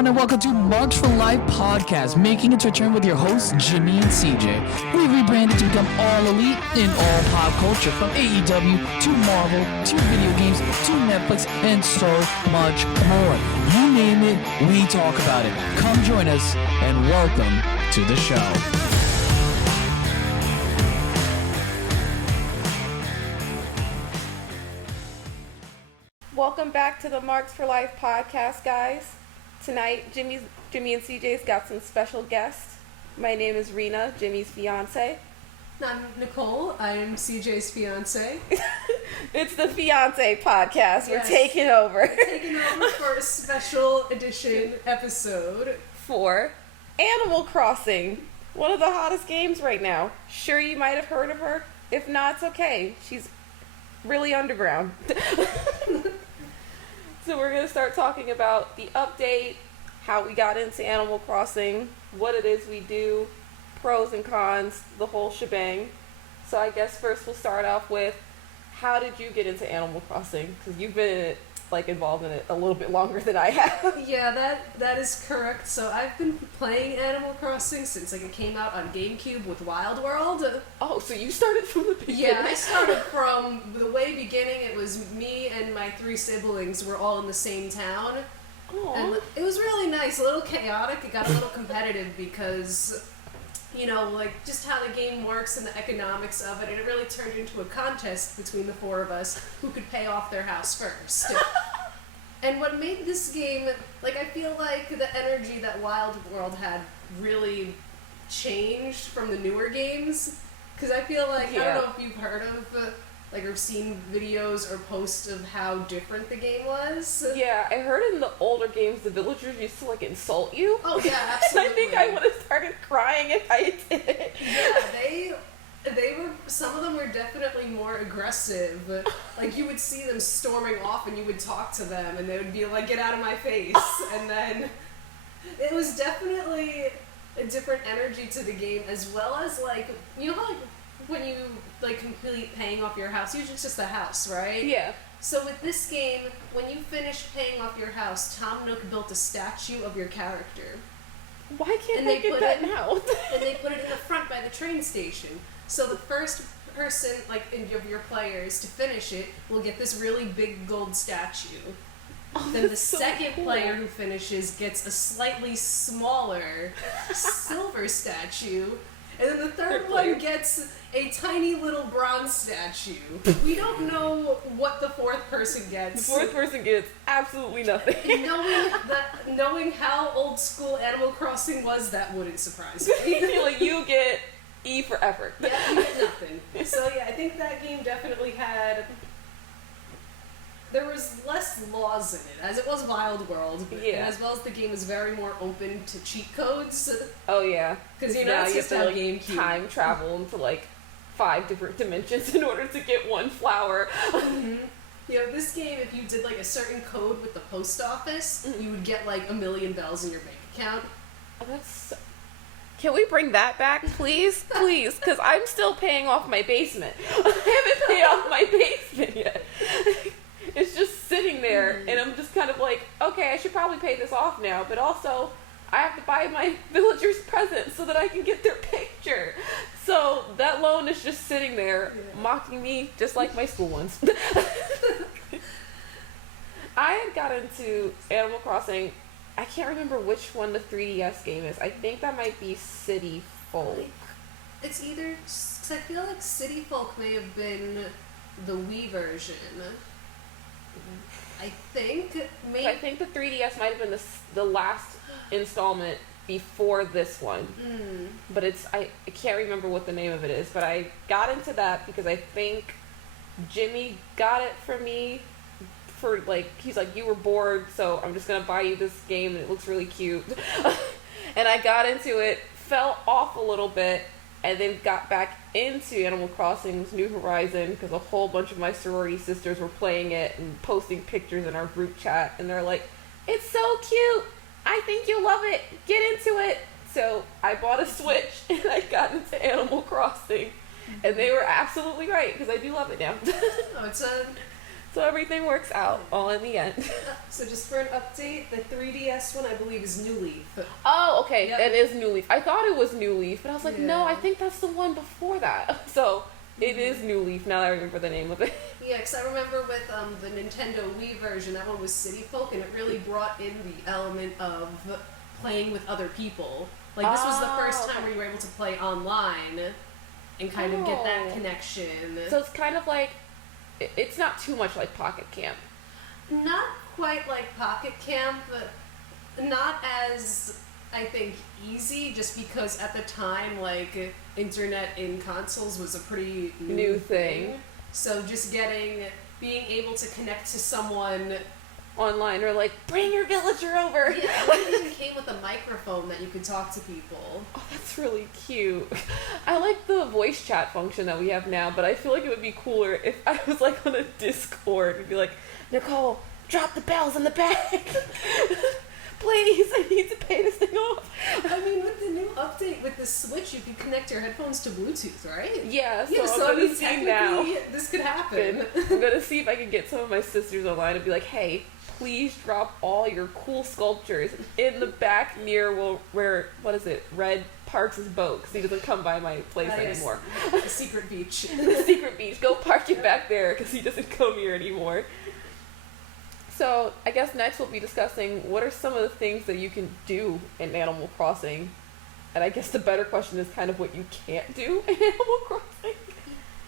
everyone, and welcome to Marks for Life podcast, making its return with your hosts, Jimmy and CJ. We rebranded to become all elite in all pop culture, from AEW to Marvel to video games to Netflix and so much more. You name it, we talk about it. Come join us, and welcome to the show. Welcome back to the Marks for Life podcast, guys. Tonight, Jimmy and CJ's got some special guests. My name is Rena, Jimmy's fiancé. I'm Nicole. I'm CJ's fiancé. It's the fiancé podcast. Yes. We're taking over. Taking over for a special edition episode for Animal Crossing, one of the hottest games right now. Sure, you might have heard of her. If not, it's okay. She's really underground. So we're going to start talking about the update, how we got into Animal Crossing, what it is we do, pros and cons, the whole shebang. So I guess first we'll start off with, how did you get into Animal Crossing? Because you've been involved in it a little bit longer than I have. Yeah, that is correct. So I've been playing Animal Crossing since it came out on GameCube with Wild World. Oh, so you started from the beginning? Yeah, I started from the way beginning. It was me and my 3 siblings were all in the same town. Aww. And it was really nice, a little chaotic. It got a little competitive because, just how the game works and the economics of it, and it really turned into a contest between the 4 of us who could pay off their house first. And what made this game, I feel like the energy that Wild World had really changed from the newer games, because I feel like, yeah. I don't know if you've heard of, or seen videos or posts of how different the game was. Yeah, I heard in the older games the villagers used to insult you. Oh yeah, absolutely. I think I would have started crying if I did it. Yeah, they were, some of them were definitely more aggressive. You would see them storming off and you would talk to them and they would be like, get out of my face. And then it was definitely a different energy to the game, as well as how when you complete paying off your house, usually it's just the house, right? Yeah. So with this game, when you finish paying off your house, Tom Nook built a statue of your character. Why can't they get that now? And they put it in the front by the train station. So the first person, of your players, to finish it will get this really big gold statue. Oh, then the so second cool. player who finishes gets a slightly smaller silver statue. And then the third one gets a tiny little bronze statue. We don't know what the 4th person gets. The 4th person gets absolutely nothing. Knowing how old school Animal Crossing was, that wouldn't surprise me. You get E for effort. Yeah, you get nothing. So yeah, I think that game definitely there was less laws in it, as it was Wild World, yeah. And as well as the game was very more open to cheat codes. Oh yeah. Because now it's you just have how to GameCube. time travel into 5 different dimensions in order to get one flower. Mm-hmm. This game, if you did a certain code with the post office, you would get $1 million bells in your bank account. Oh, can we bring that back, please? Please, because I'm still paying off my basement. I haven't paid off my basement yet. It's just sitting there, and I'm just kind of okay, I should probably pay this off now, but also I have to buy my villagers presents so that I can get their picture. So that loan is just sitting there, mocking me just like my school ones. I had got into Animal Crossing. I can't remember which one the 3DS game is. I think that might be City Folk. It's either, because I feel like City Folk may have been the Wii version. I think the 3DS might have been the last installment before this one. But I can't remember what the name of it is, but I got into that because I think Jimmy got it for me for he's you were bored, so I'm just gonna buy you this game and it looks really cute. And I got into it, fell off a little bit, and then got back into Animal Crossing's New Horizon because a whole bunch of my sorority sisters were playing it and posting pictures in our group chat, and they're like, it's so cute, I think you'll love it, get into it. So I bought a Switch and I got into Animal Crossing, and they were absolutely right because I do love it now. Oh, So everything works out all in the end. So just for an update, the 3DS one I believe is New Leaf. Oh, okay. Yep. It is New Leaf. I thought it was New Leaf, but I was like, no, Yeah. I think that's the one before that. So it is New Leaf, now that I remember the name of it. Yeah, because I remember with the Nintendo Wii version, that one was City Folk, and it really brought in the element of playing with other people. Like, this was the first time where you were able to play online and kind of get that connection. So it's kind of like, it's not too much like Pocket Camp. Not quite like Pocket Camp, but not as, I think, easy, just because at the time, like, internet in consoles was a pretty new thing. So just being able to connect to someone Online, or like, bring your villager over. Yeah, it even came with a microphone that you could talk to people. Oh, that's really cute. I like the voice chat function that we have now, but I feel like it would be cooler if I was like on a Discord and be like, Nicole, drop the bells in the bag. Please, I need to pay this thing off. I mean, with the new update with the Switch, you can connect your headphones to Bluetooth, right? Yeah, so so I'm gonna see now. This could happen. I'm gonna see if I can get some of my sisters online and be like, hey, please drop all your cool sculptures in the back near where what is it? Red parks his boat because he doesn't come by my place anymore. The secret beach. The secret beach. Go park it back there because he doesn't come here anymore. So I guess next we'll be discussing what are some of the things that you can do in Animal Crossing. And I guess the better question is kind of what you can't do in Animal Crossing.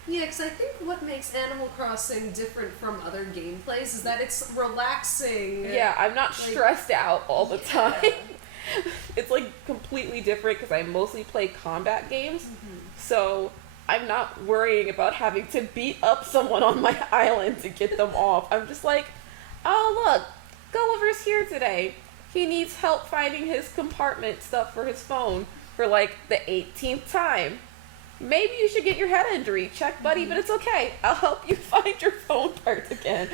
Yeah, because I think what makes Animal Crossing different from other gameplays is that it's relaxing. Yeah, I'm not stressed out all the time. It's like completely different because I mostly play combat games. Mm-hmm. So I'm not worrying about having to beat up someone on my island to get them off. I'm just like, oh look, Gulliver's here today. He needs help finding his compartment stuff for his phone for like the 18th time. Maybe you should get your head injury checked, buddy, but it's okay. I'll help you find your phone parts again.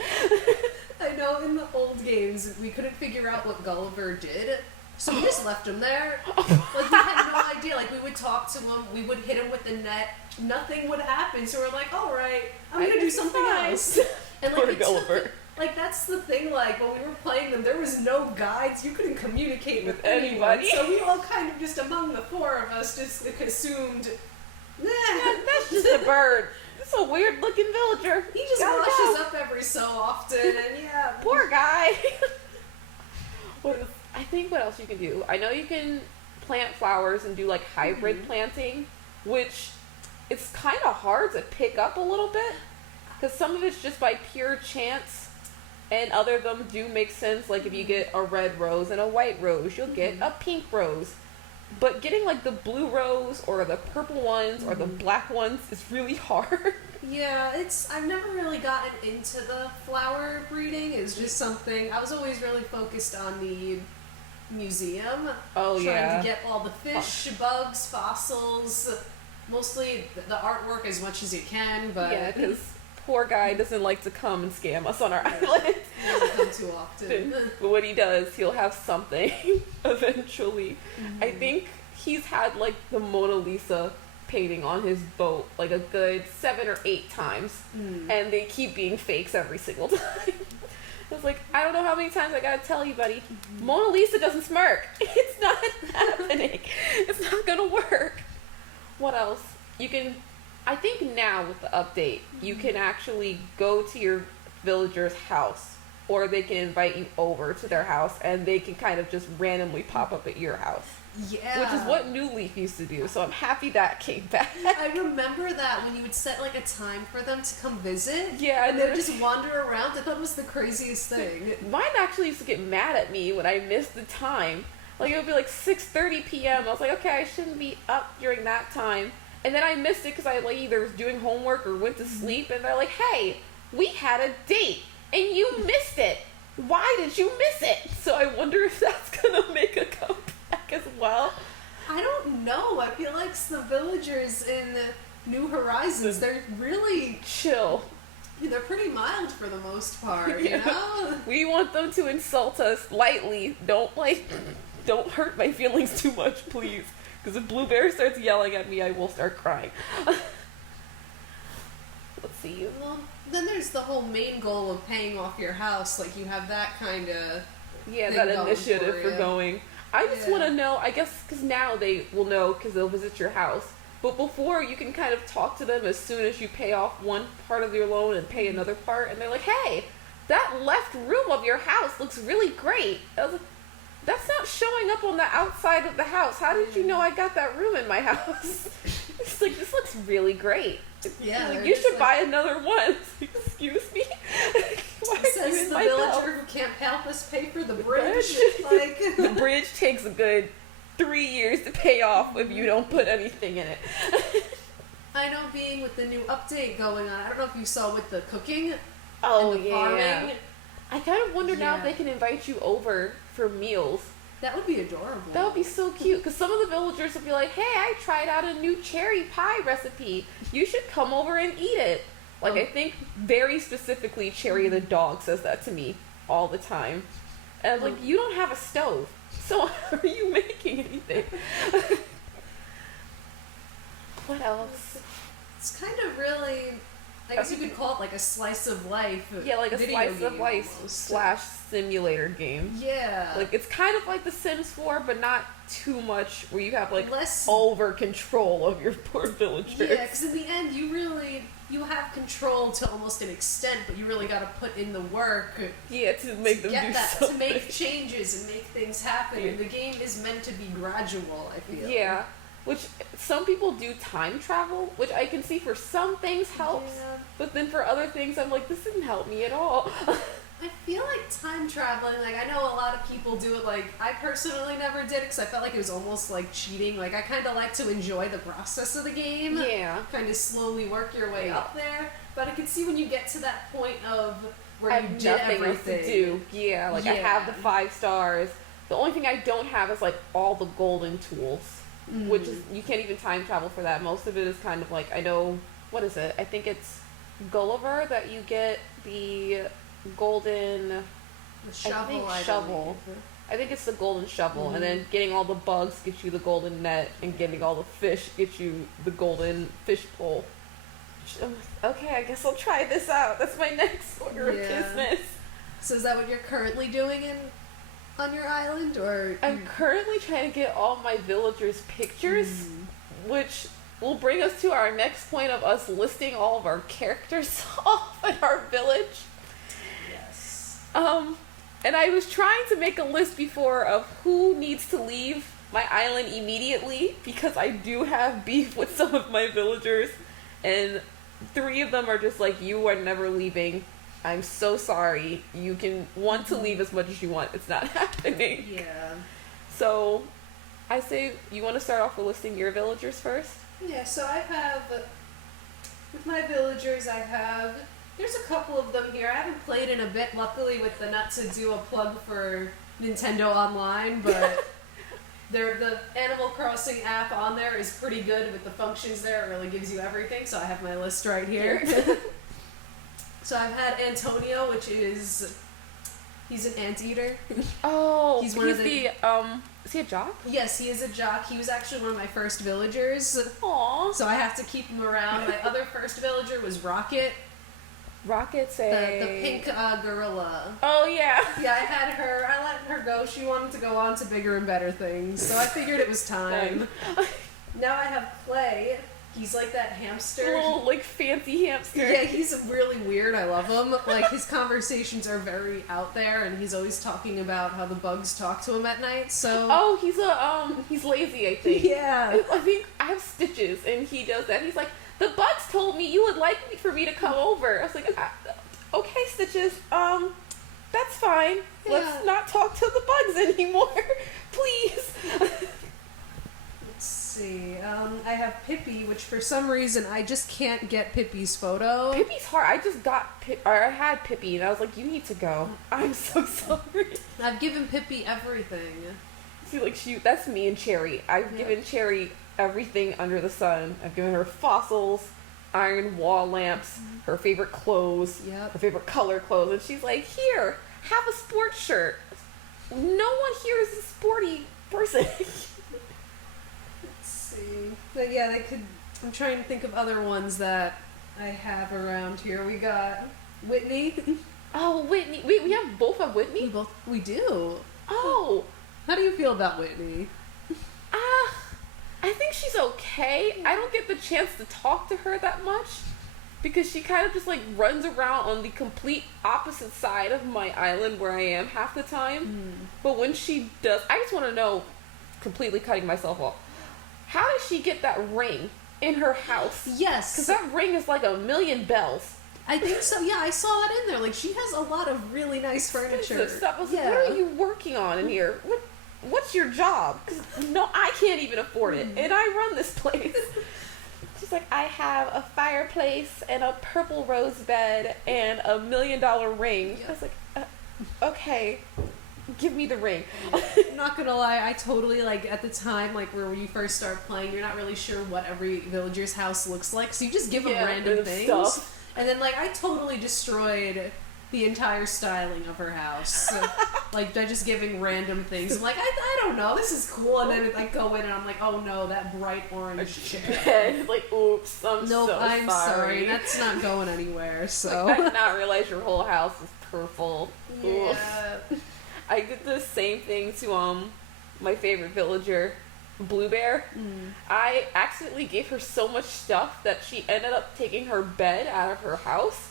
I know in the old games, we couldn't figure out what Gulliver did, so we just left him there. Like, we had no idea. Like, we would talk to him, we would hit him with the net, nothing would happen, so we're like, all right, I'm gonna do something else. And like, Poor Gulliver. Like, that's the thing, like, when we were playing them, there was no guides, you couldn't communicate with anybody. anyone, so we all kind of just, among the four of us, just assumed, yeah, that's just a bird. It's a weird looking villager. He just rushes up every so often, and yeah. Poor guy. I think what else you can do? I know you can plant flowers and do like hybrid planting, which it's kind of hard to pick up a little bit because some of it's just by pure chance, and other of them do make sense. Like if you get a red rose and a white rose, you'll get a pink rose. But getting like the blue rose or the purple ones or the black ones is really hard. Yeah, I've never really gotten into the flower breeding. It's just something, I was always really focused on the museum. Trying to get all the fish, bugs, fossils, mostly the artwork as much as you can, but... Yeah, because poor guy doesn't like to come and scam us on our island. He doesn't come too often. But when he does, he'll have something eventually. I think he's had like the Mona Lisa painting on his boat like a good 7 or 8 times, and they keep being fakes every single time. It's like, I don't know how many times I gotta tell you, buddy, Mona Lisa doesn't smirk. It's not happening. It's not gonna work. What else? You can, I think now with the update, you can actually go to your villager's house, or they can invite you over to their house, and they can kind of just randomly pop up at your house. Yeah. Which is what New Leaf used to do, so I'm happy that came back. I remember that when you would set like a time for them to come visit. Yeah, and they would just wander around. I thought it was the craziest thing. Mine actually used to get mad at me when I missed the time. Like it would be like 6:30 p.m. I was like, okay, I shouldn't be up during that time. And then I missed it because I like either was doing homework or went to sleep, and they're like, hey, we had a date and you missed it. Why did you miss it? So I wonder if that's gonna make a comeback as well. I don't know. I feel like the villagers in New Horizons, they're really chill. They're pretty mild for the most part, you know? We want them to insult us lightly. Don't hurt my feelings too much, please. Because if Blue Bear starts yelling at me, I will start crying. Let's see you. Well, then there's the whole main goal of paying off your house. Like, you have that kind of that initiative for going. I just want to know, I guess, because now they will know because they'll visit your house. But before, you can kind of talk to them as soon as you pay off one part of your loan and pay another part. And they're like, hey, that left room of your house looks really great. I was like, that's not showing up on the outside of the house. How did you know I got that room in my house? It's like, this looks really great. Yeah, like, you should buy another one. Excuse me? Why it says the villager who can't help us pay for the bridge. Like, the bridge takes a good 3 years to pay off if you don't put anything in it. I know, being with the new update going on, I don't know if you saw with the cooking and the farming. I kind of wonder now if they can invite you over for meals. That would be adorable. That would be so cute, because some of the villagers will be like, hey, I tried out a new cherry pie recipe. You should come over and eat it. Like, I think very specifically Cherry the dog says that to me all the time. And I'm like, you don't have a stove, so how are you making anything? What else? It's kind of really, I guess you could call it like a slice of life. Yeah, like a slice of life / simulator game. Yeah. Like, it's kind of like The Sims 4, but not too much where you have, like, less over control of your poor villagers. Yeah, because in the end, you have control to almost an extent, but you really got to put in the work. Yeah, to make them do something. To make changes and make things happen. Yeah. And the game is meant to be gradual, I feel. Yeah. Which, some people do time travel, which I can see for some things helps, but then for other things, I'm like, this didn't help me at all. I feel like time traveling, like, I know a lot of people do it, like, I personally never did it because I felt like it was almost like cheating. Like, I kind of like to enjoy the process of the game. Yeah. Kind of slowly work your way up there. But I can see when you get to that point of where I you have did nothing everything. else to do. Yeah, like, I have the 5 stars. The only thing I don't have is, like, all the golden tools, which is, you can't even time travel for that. Most of it is kind of like, I know, what is it? I think it's Gulliver that you get the golden shovel. I think it's the golden shovel, and then getting all the bugs gets you the golden net, and getting all the fish gets you the golden fish pole. I'm like, okay, I guess I'll try this out. That's my next order of business. So is that what you're currently doing on your island, or I'm currently trying to get all my villagers' pictures, which will bring us to our next point of us listing all of our characters off in our village. And I was trying to make a list before of who needs to leave my island immediately, because I do have beef with some of my villagers, and 3 of them are just like, you are never leaving. I'm so sorry. You can want to leave as much as you want. It's not happening. Yeah. So, I say, you want to start off with listing your villagers first? Yeah, so I have, with my villagers, there's a couple of them here. I haven't played in a bit, luckily, with the nut to do a plug for Nintendo Online, but the Animal Crossing app on there is pretty good with the functions there. It really gives you everything, so I have my list right here. So I've had Antonio, he's an anteater. Oh, he's is he a jock? Yes, he is a jock. He was actually one of my first villagers. Aww. So I have to keep him around. My other first villager was Rocket. Rocket's the pink gorilla. Oh, yeah. Yeah, I let her go. She wanted to go on to bigger and better things, so I figured it was time. Now I have Clay. He's like that hamster. Little, like, fancy hamster. Yeah, he's really weird. I love him. Like, his conversations are very out there, and he's always talking about how the bugs talk to him at night, so... Oh, he's lazy, I think. Yeah. I think I have Stitches, and he does that. He's like, the bugs told me you would like for me to come over. I was like, okay, Stitches, that's fine. Yeah. Let's not talk to the bugs anymore, please. Let's see. I have Pippi, which for some reason I just can't get Pippi's photo. Pippi's hard. I just I had Pippi, and I was like, you need to go. I'm so sorry. I've given Pippi everything. See, like, that's me and Cherry. I've given Cherry everything under the sun. I've given her fossils, iron wall lamps, her favorite clothes, her favorite color clothes, and she's like, here, have a sports shirt. No one here is a sporty person. Let's see. But yeah, I'm trying to think of other ones that I have around here. We got Whitney. Oh, Whitney. We have both of Whitney? We do. Oh. How do you feel about Whitney? I think she's okay. I don't get the chance to talk to her that much because she kind of just like runs around on the complete opposite side of my island where I am half the time. But when she does, I just want to know, completely cutting myself off, how does she get that ring in her house? Yes. Because that ring is like 1,000,000 bells. I think so. Yeah, I saw that in there. Like, she has a lot of really nice furniture. Stuff. I was like, what are you working on in here? What's your job? Because no, I can't even afford it, and I run this place. She's like, I have a fireplace and a purple rose bed and a $1,000,000 ring. I was like, okay, give me the ring. I'm not gonna lie, I totally, like, at the time, like, where you first start playing, you're not really sure what every villager's house looks like, so you just give them random things. Stuff. And then, like, I totally destroyed the entire styling of her house. Like, by just giving random things. I'm like, I don't know, this is cool. And then I go in and I'm like, oh no, that bright orange chair. Like, oops, I'm sorry. That's not going anywhere, so. Like, I did not realize your whole house is purple. Yeah. Oof. I did the same thing to, my favorite villager, Blue Bear. I accidentally gave her so much stuff that she ended up taking her bed out of her house.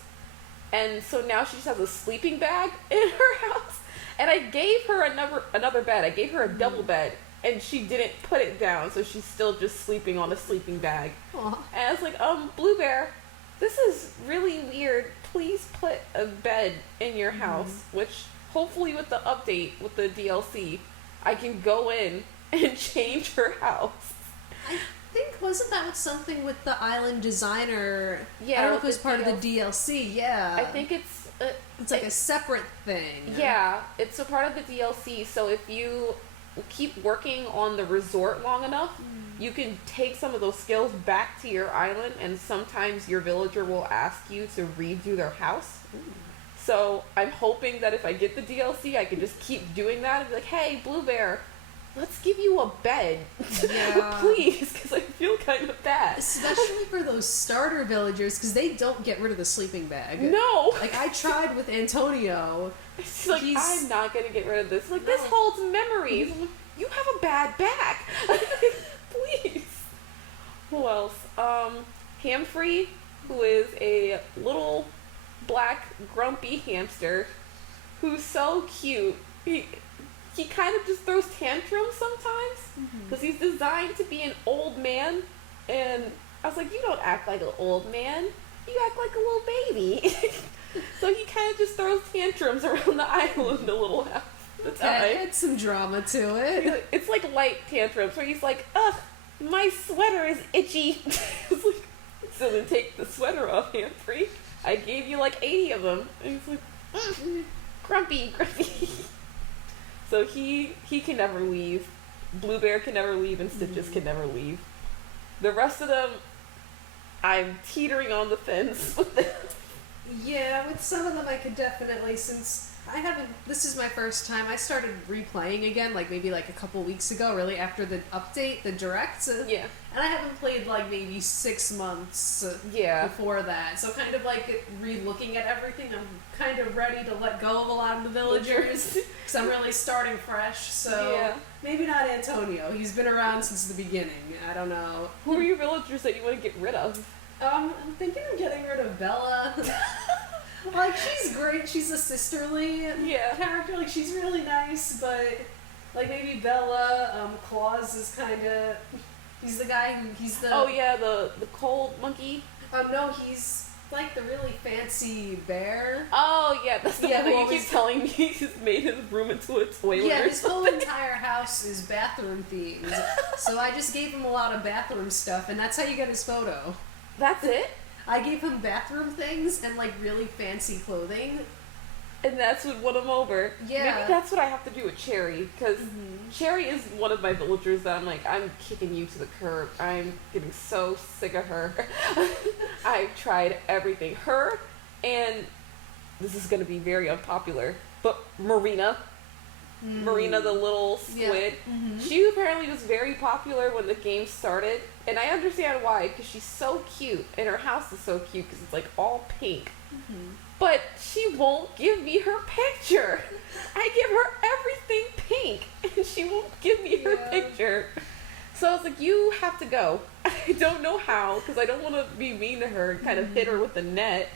And so now she just has a sleeping bag in her house. And I gave her another bed. I gave her a double bed. And she didn't put it down. So she's still just sleeping on a sleeping bag. Aww. And I was like, Blue Bear, this is really weird. Please put a bed in your house. Which, hopefully with the update, with the DLC, I can go in and change her house. I think, wasn't that something with the island designer? Yeah, I don't know if it was part of the DLC. Yeah, I think it's like a separate thing. Yeah, it's a part of the DLC. So if you keep working on the resort long enough, you can take some of those skills back to your island, and sometimes your villager will ask you to redo their house. So I'm hoping that if I get the DLC, I can just keep doing that and be like, hey, Blue Bear, let's give you a bed. Yeah. Please, because I feel kind of bad. Especially for those starter villagers, because they don't get rid of the sleeping bag. No. Like, I tried with Antonio. It's like, I'm not going to get rid of this. Like, this holds memories. Like, you have a bad back. Please. Who else? Hamfrey, who is a little black grumpy hamster who's so cute. He kind of just throws tantrums sometimes because he's designed to be an old man, and I was like, you don't act like an old man, you act like a little baby. So he kind of just throws tantrums around the island a little half the time. Add some drama to it. It's like light tantrums where he's like, ugh, my sweater is itchy. It's like, so then take the sweater off, Humphrey. I gave you like 80 of them. And he's like, grumpy. So he can never leave. Blue Bear can never leave, and Stitches can never leave. The rest of them, I'm teetering on the fence with them. Yeah, with some of them I could definitely, since I haven't, this is my first time, I started replaying again, like maybe like a couple weeks ago, really after the update, the direct. Yeah. And I haven't played like maybe 6 months before that. So kind of like re-looking at everything, I'm kind of ready to let go of a lot of the villagers. Because I'm really starting fresh, so maybe not Antonio. He's been around since the beginning. I don't know. Who are your villagers that you want to get rid of? I'm thinking of getting rid of Bella. Like, she's great. She's a sisterly character. Like, she's really nice, but like maybe Bella, Claus is kind of. He's the guy who he's the. Oh yeah, the cold monkey. No, he's like the really fancy bear. Oh yeah, that's the one that you always, keep telling me. He's made his room into a toilet. Yeah, or his something. whole entire house is bathroom themed. So I just gave him a lot of bathroom stuff, and that's how you get his photo. That's it? I gave him bathroom things and like really fancy clothing. And that's what won him over. Yeah. Maybe that's what I have to do with Cherry, because Cherry is one of my villagers that I'm like, I'm kicking you to the curb. I'm getting so sick of her. I've tried everything. Her, and this is going to be very unpopular, but Marina. Marina, the little squid. Yeah. She apparently was very popular when the game started, and I understand why, because she's so cute, and her house is so cute because it's like all pink. But she won't give me her picture. I give her everything pink, and she won't give me her picture. So I was like, you have to go. I don't know how, because I don't want to be mean to her and kind of hit her with the net,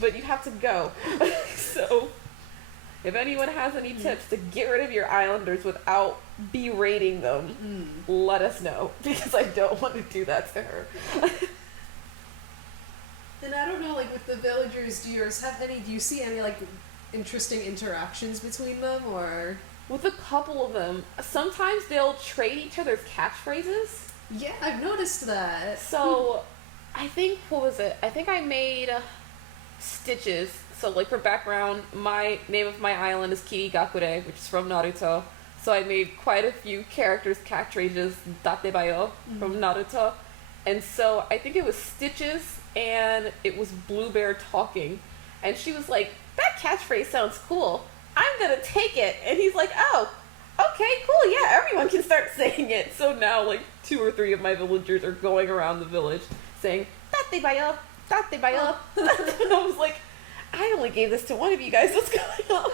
but you have to go. So if anyone has any tips to get rid of your islanders without berating them, let us know, because I don't want to do that to her. And I don't know, like with the villagers, do you see any like interesting interactions between them, or? With a couple of them, sometimes they'll trade each other's catchphrases. Yeah, I've noticed that. So, I think, what was it? I think I made Stitches. So, like, for background, my name of my island is Kirigakure, which is from Naruto. So I made quite a few characters' catchphrases, Datebayo, from Naruto. And so I think it was Stitches, and it was Blue Bear talking. And she was like, that catchphrase sounds cool. I'm gonna take it. And he's like, oh, okay, cool, yeah, everyone can start saying it. So now, like, 2 or 3 of my villagers are going around the village saying, Datebayo, Datebayo. And I was like, I only gave this to one of you guys, what's going on?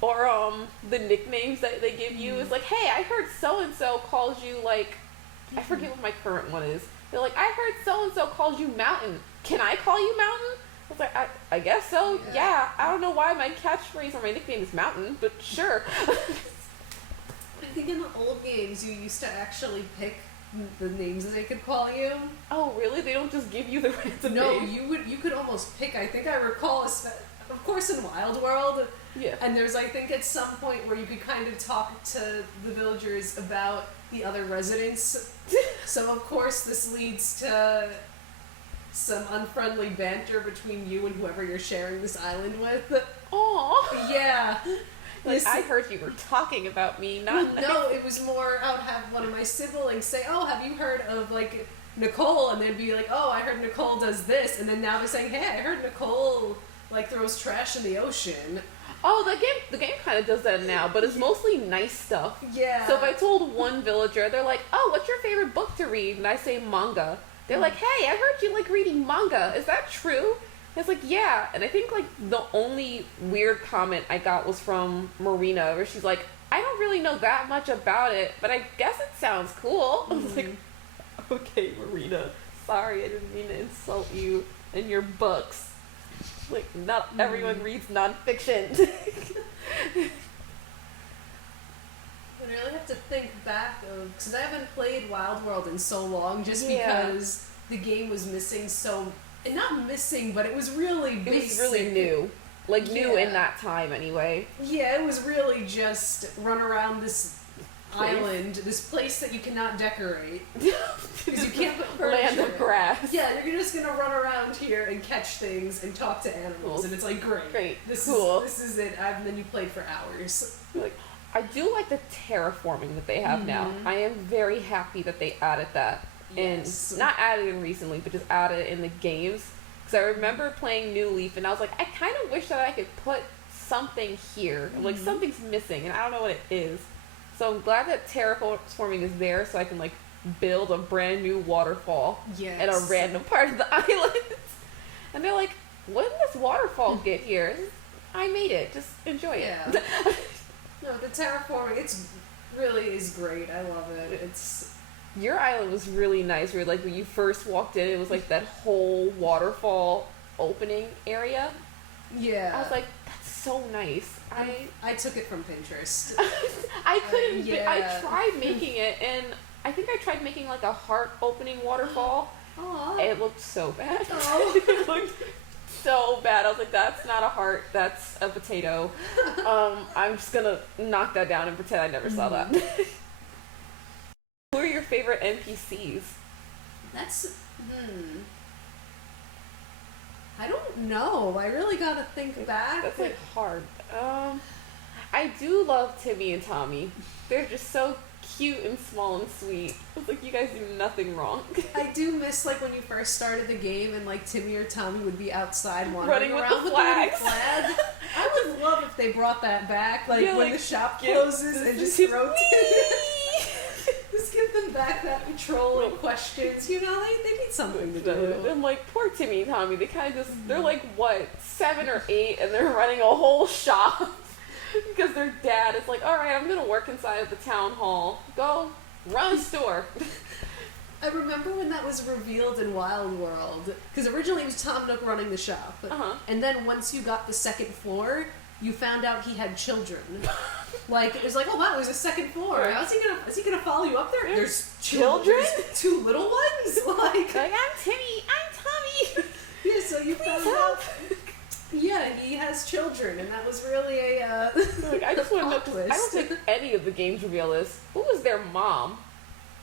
Or, the nicknames that they give you is like, hey, I heard so-and-so calls you, like, I forget what my current one is. They're like, I heard so-and-so calls you Mountain. Can I call you Mountain? I was like, I guess so. Yeah. I don't know why my catchphrase or my nickname is Mountain, but sure. I think in the old games you used to actually pick the names that they could call you. Oh, really? They don't just give you the random names? No, you could almost pick. I think I recall, of course, in Wild World. Yeah. And there's, I think, at some point where you could kind of talk to the villagers about the other residents. So, of course, this leads to some unfriendly banter between you and whoever you're sharing this island with. Aww. Yeah. Like, I heard you were talking about me, not... No, it was more, I would have one of my siblings say, oh, have you heard of, like, Nicole? And they'd be like, oh, I heard Nicole does this. And then now they're saying, hey, I heard Nicole, like, throws trash in the ocean. Oh, the game kind of does that now, but it's mostly nice stuff. Yeah. So if I told one villager, they're like, oh, what's your favorite book to read? And I say manga. They're like, hey, I heard you like reading manga. Is that true? And it's like, yeah. And I think, like, the only weird comment I got was from Marina, where she's like, I don't really know that much about it, but I guess it sounds cool. I was like, okay, Marina. Sorry, I didn't mean to insult you and your books. Like, not everyone reads nonfiction. I really have to think back of, because I haven't played Wild World in so long, just because the game was missing and not missing, but it was really basic. It was really new. Like, new in that time, anyway. Yeah, it was really just run around this island, this place that you cannot decorate. Because you can't put furniture. Land of grass. Yeah, you're just gonna run around here and catch things and talk to animals, and it's like, great. This is it. And then you played for hours. Like, I do like the terraforming that they have now. I am very happy that they added that. Yes. And not added in recently, but just added in the games. Because I remember playing New Leaf, and I was like, I kind of wish that I could put something here. Like, something's missing, and I don't know what it is. So I'm glad that terraforming is there, so I can, like, build a brand new waterfall at a random part of the island. And they're like, when did this waterfall get here? I made it. Just enjoy it. No, the terraforming, it's really is great. I love it. Your island was really nice. Where, like, when you first walked in, it was like that whole waterfall opening area. Yeah. I was like, that's so nice. I took it from Pinterest. I couldn't. I tried making it, and I think I tried making like a heart opening waterfall. Aww. It looked so bad. Oh. It looked so bad. I was like, that's not a heart. That's a potato. I'm just gonna knock that down and pretend I never saw that. Who are your favorite NPCs? That's I don't know. I really gotta think back. That's like hard. I do love Timmy and Tommy. They're just so cute and small and sweet. It's like, you guys do nothing wrong. I do miss, like, when you first started the game and, like, Timmy or Tommy would be outside wandering running with around the flags. with the flag. I would love if they brought that back, like when the shop closes and just rotate. Just give them back that patrol and questions. You know, they need something to do. And like poor Timmy and Tommy, they kind of just they're like what 7 or 8, and they're running a whole shop because their dad is like, all right, I'm gonna work inside of the town hall. Go run a store. I remember when that was revealed in Wild World, because originally it was Tom Nook running the shop, and then once you got the second floor, you found out he had children. Like, it was like, oh wow, there's a second floor. Right. Is he gonna follow you up there? There's children? There's 2 little ones? Like I'm Timmy, I'm Tommy. Yeah, so you found out. Yeah, he has children, and that was really a Like, I just want to know, I don't think any of the games reveal this. Who was their mom?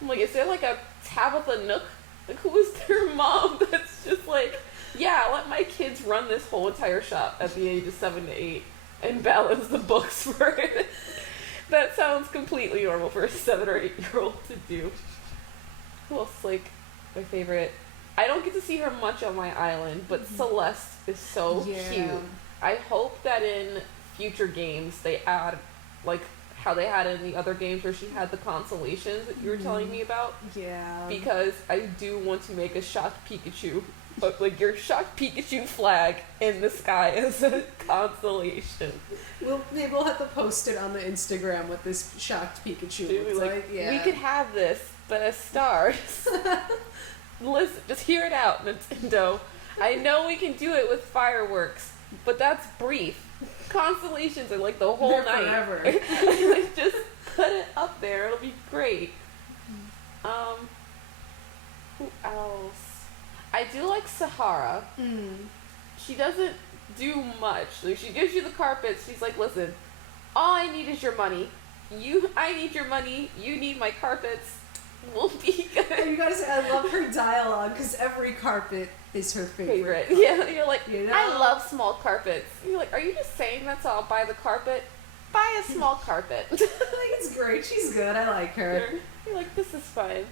I'm like, is there like a Tabitha Nook? Like, who is their mom that's just like, yeah, let my kids run this whole entire shop at the age of 7 to 8 and balance the books for it? That sounds completely normal for a 7 or 8-year-old to do. Who else? Like, my favorite. I don't get to see her much on my island, but Celeste is so cute. I hope that in future games they add, like, how they had in the other games where she had the constellations that you were telling me about. Yeah. Because I do want to make a shocked Pikachu, but like your shocked Pikachu flag in the sky as a constellation. Maybe we'll have to post it on the Instagram what this shocked Pikachu looks like. Yeah. We could have this, but as stars. Listen, just hear it out, Nintendo. I know we can do it with fireworks, but that's brief. Constellations are like the whole They're night. Forever. Like, just put it up there. It'll be great. Who else? I do like Sahara. She doesn't do much. Like, she gives you the carpets. She's like, listen, all I need is your money. I need your money. You need my carpets. We'll be good. And you gotta say, I love her dialogue because every carpet is her favorite. Yeah, you're like, you know? I love small carpets. You're like, are you just saying that so I'll buy the carpet? Buy a small carpet. I think it's great. She's good. I like her. You're like, this is fine.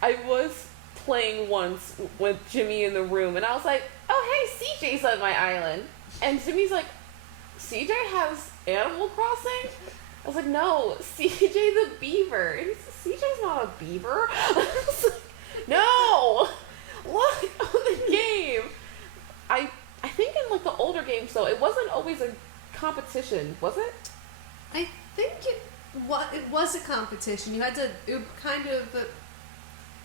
I was playing once with Jimmy in the room, and I was like, oh, hey, CJ's on my island. And Jimmy's like, CJ has Animal Crossing? I was like, no, CJ the beaver. And he's like, CJ's not a beaver. I was like, no, look on the game. I think in like the older games though, it wasn't always a competition, was it? I think it was a competition. You had to,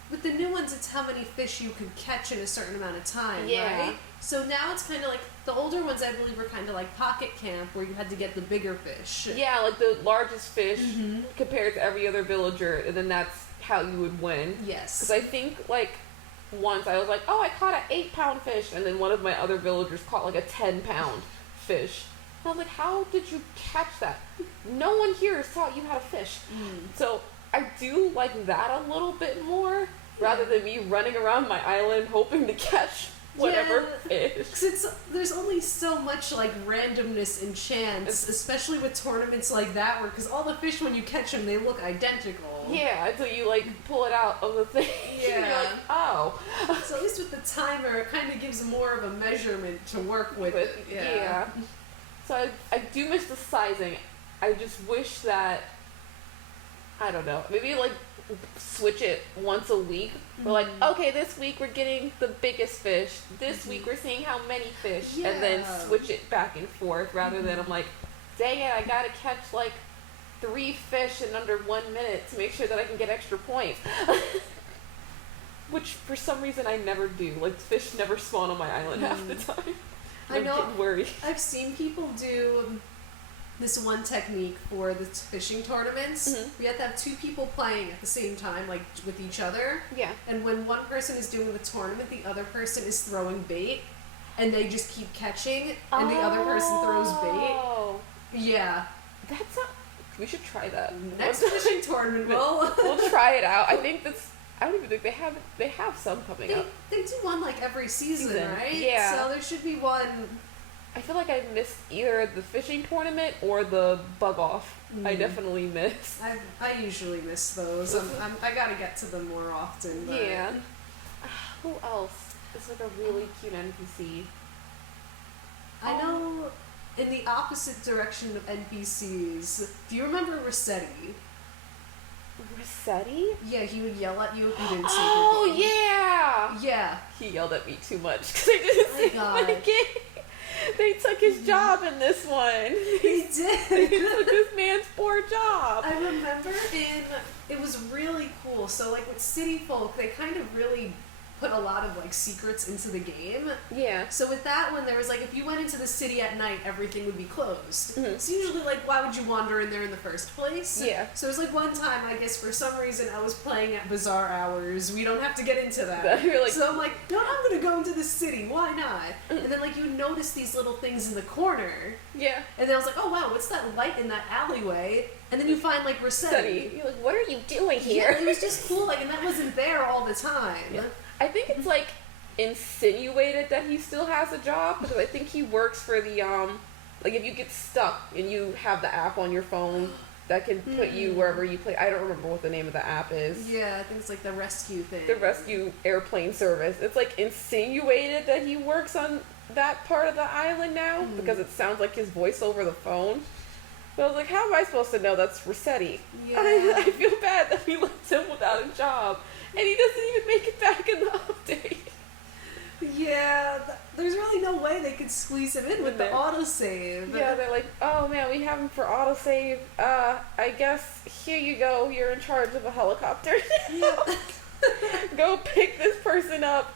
with the new ones, it's how many fish you could catch in a certain amount of time, right? So now it's kind of like, the older ones I believe were kind of like Pocket Camp, where you had to get the bigger fish. Yeah, like the largest fish compared to every other villager, and then that's how you would win. Yes. Because I think like once I was like, oh, I caught an 8-pound fish, and then one of my other villagers caught like a 10-pound fish. And I was like, how did you catch that? No one here has taught you how to fish. So I do like that a little bit more, rather than me running around my island hoping to catch whatever fish. Because there's only so much like randomness and chance, especially with tournaments like that, where because all the fish when you catch them they look identical. Yeah, until you like pull it out of the thing. Yeah. You're like, oh. So at least with the timer, it kind of gives more of a measurement to work with. Yeah. So I do miss the sizing. I just wish that, I don't know, maybe like switch it once a week. We're like, okay, this week we're getting the biggest fish. This week we're seeing how many fish. And then switch it back and forth, rather than I'm like, dang it, I gotta catch like 3 fish in under 1 minute to make sure that I can get extra points. Which for some reason I never do. Like, fish never spawn on my island half the time. I know. Getting worried. I've seen people do this one technique for the fishing tournaments. We have to have 2 people playing at the same time, like with each other. Yeah. And when one person is doing the tournament, the other person is throwing bait, and they just keep catching, and the other person throws bait. Yeah. That's not. We should try that. Next fishing tournament, we'll try it out. I think that's. I don't even think they have some coming up. They do one like every season, right? Yeah. So there should be one. I feel like I missed either the fishing tournament or the bug off. I definitely missed. I usually miss those. I gotta get to them more often. But. Yeah. Who else is like a really cute NPC? I know in the opposite direction of NPCs, do you remember Rossetti? Rossetti? Yeah, he would yell at you if you didn't save Oh, your game. yeah! Yeah. He yelled at me too much because I didn't save my God. game. They took his job in this one. He did. They took this man's poor job. I remember it was really cool. So, like, with City Folk, they kind of really put a lot of, like, secrets into the game. Yeah. So with that one, there was, like, if you went into the city at night, everything would be closed. Mm-hmm. So usually, like, why would you wander in there in the first place? Yeah. So it was, like, one time, I guess, for some reason, I was playing at bizarre hours. We don't have to get into that. You're like, so I'm like, no, I'm gonna go into the city. Why not? And then, like, you notice these little things in the corner. yeah. And then I was like, oh, wow, what's that light in that alleyway? And then you find, like, Rossetti. You're like, what are you doing here? Yeah, it was just cool, like, and that wasn't there all the time. Yeah. I think it's, like, insinuated that he still has a job, because I think he works for the, like, if you get stuck and you have the app on your phone that can put you wherever you play. I don't remember what the name of the app is. Yeah, I think it's, like, the rescue thing. The rescue airplane service. It's, like, insinuated that he works on that part of the island now, because it sounds like his voice over the phone. But I was like, how am I supposed to know that's Rossetti? Yeah. I feel bad that we left him without a job, and he doesn't even make it back in the update. Yeah, there's really no way they could squeeze him in with the autosave. Yeah, they're like, oh man, we have him for autosave. I guess here you go. You're in charge of a helicopter. Go pick this person up.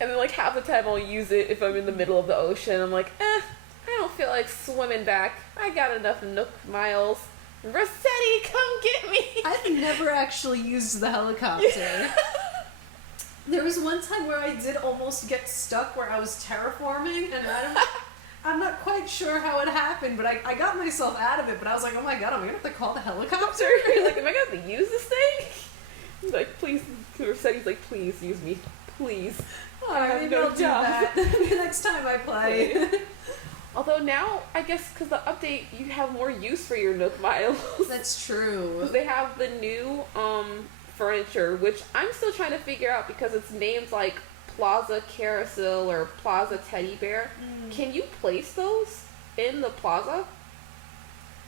And then, like, half the time I'll use it if I'm in the middle of the ocean. I'm like, I don't feel like swimming back. I got enough Nook miles. Rossetti, come get me! I've never actually used the helicopter. There was one time where I did almost get stuck where I was terraforming, and I'm not quite sure how it happened, but I got myself out of it, but I was like, oh my god, am I gonna have to call the helicopter? You're like, am I gonna have to use this thing? He's like, please. Rossetti's like, please use me. Please. Alright, have maybe no I'll do job. that the next time I play. Although now, I guess, because the update, you have more use for your Nook miles. That's true. They have the new furniture, which I'm still trying to figure out because it's named like Plaza Carousel or Plaza Teddy Bear. Can you place those in the plaza?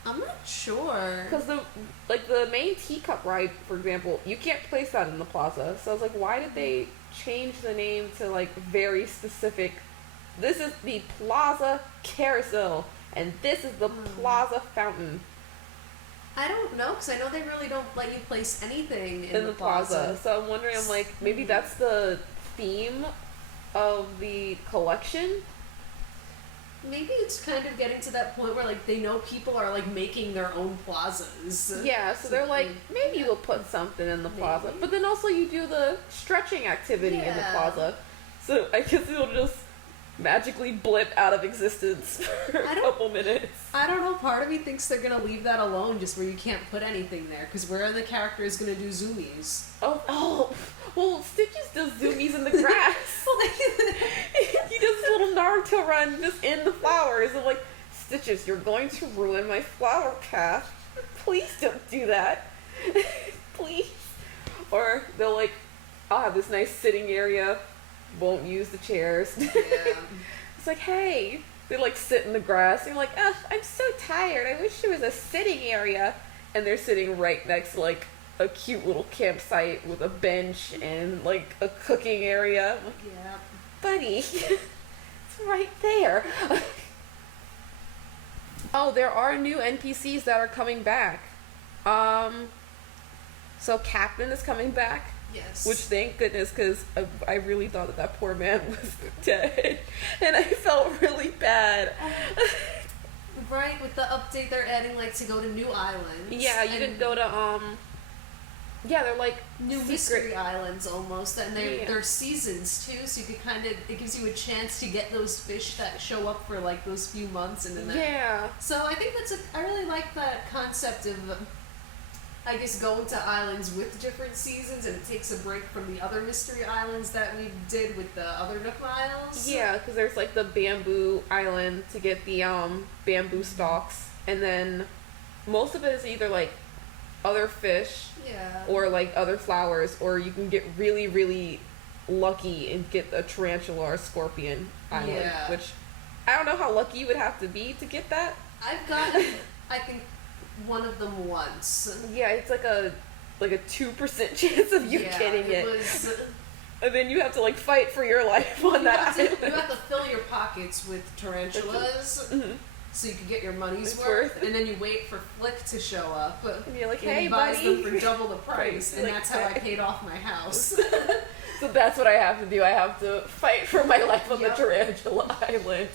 I'm not sure. Because the main teacup ride, for example, you can't place that in the plaza. So I was like, why did they change the name to like very specific? This is the Plaza Carousel, and this is the Plaza Fountain. I don't know, because I know they really don't let you place anything in the plaza. So I'm wondering, I'm like, maybe that's the theme of the collection? Maybe it's kind of getting to that point where, like, they know people are, like, making their own plazas. Yeah, so they're like, maybe we'll put something in the plaza. But then also you do the stretching activity in the plaza. So I guess it'll just magically blip out of existence for a couple minutes. I don't know, part of me thinks they're gonna leave that alone, just where you can't put anything there, because where are the characters gonna do zoomies? Oh, well, Stitches does zoomies in the grass. He does a little Naruto run just in the flowers. I'm like, Stitches, you're going to ruin my flower path. Please don't do that. Please. Or they'll like, I'll have this nice sitting area, won't use the chairs. Yeah. It's like, hey, they like sit in the grass. And you're like, ugh, I'm so tired. I wish there was a sitting area. And they're sitting right next to like a cute little campsite with a bench and like a cooking area. I'm like, Yeah. buddy, it's right there. Oh, there are new NPCs that are coming back. So Captain is coming back. Yes. Which, thank goodness, because I really thought that poor man was dead. And I felt really bad. Right, with the update they're adding, like, to go to new islands. Yeah, you can go to, yeah, they're like new secret mystery islands almost, and they're seasons too, so you could kind of, it gives you a chance to get those fish that show up for like those few months, and then so I think I really like that concept of, I guess, going to islands with different seasons, and it takes a break from the other mystery islands that we did with the other Nook Miles. Yeah, because there's like the bamboo island to get the bamboo stalks, and then most of it is either like other fish or like other flowers, or you can get really, really lucky and get a tarantula or scorpion island, which I don't know how lucky you would have to be to get that. I've gotten, I think, one of them once. Yeah, it's like a 2% chance of you getting it. Was, and then you have to like fight for your life on that island. You have to fill your pockets with tarantulas. So you can get your money's worth, and then you wait for Flick to show up. And you're like, and hey, he buys buddy. them for double the price, and like, that's how I paid off my house. So that's what I have to do. I have to fight for my life on Yep. the Tarantula Island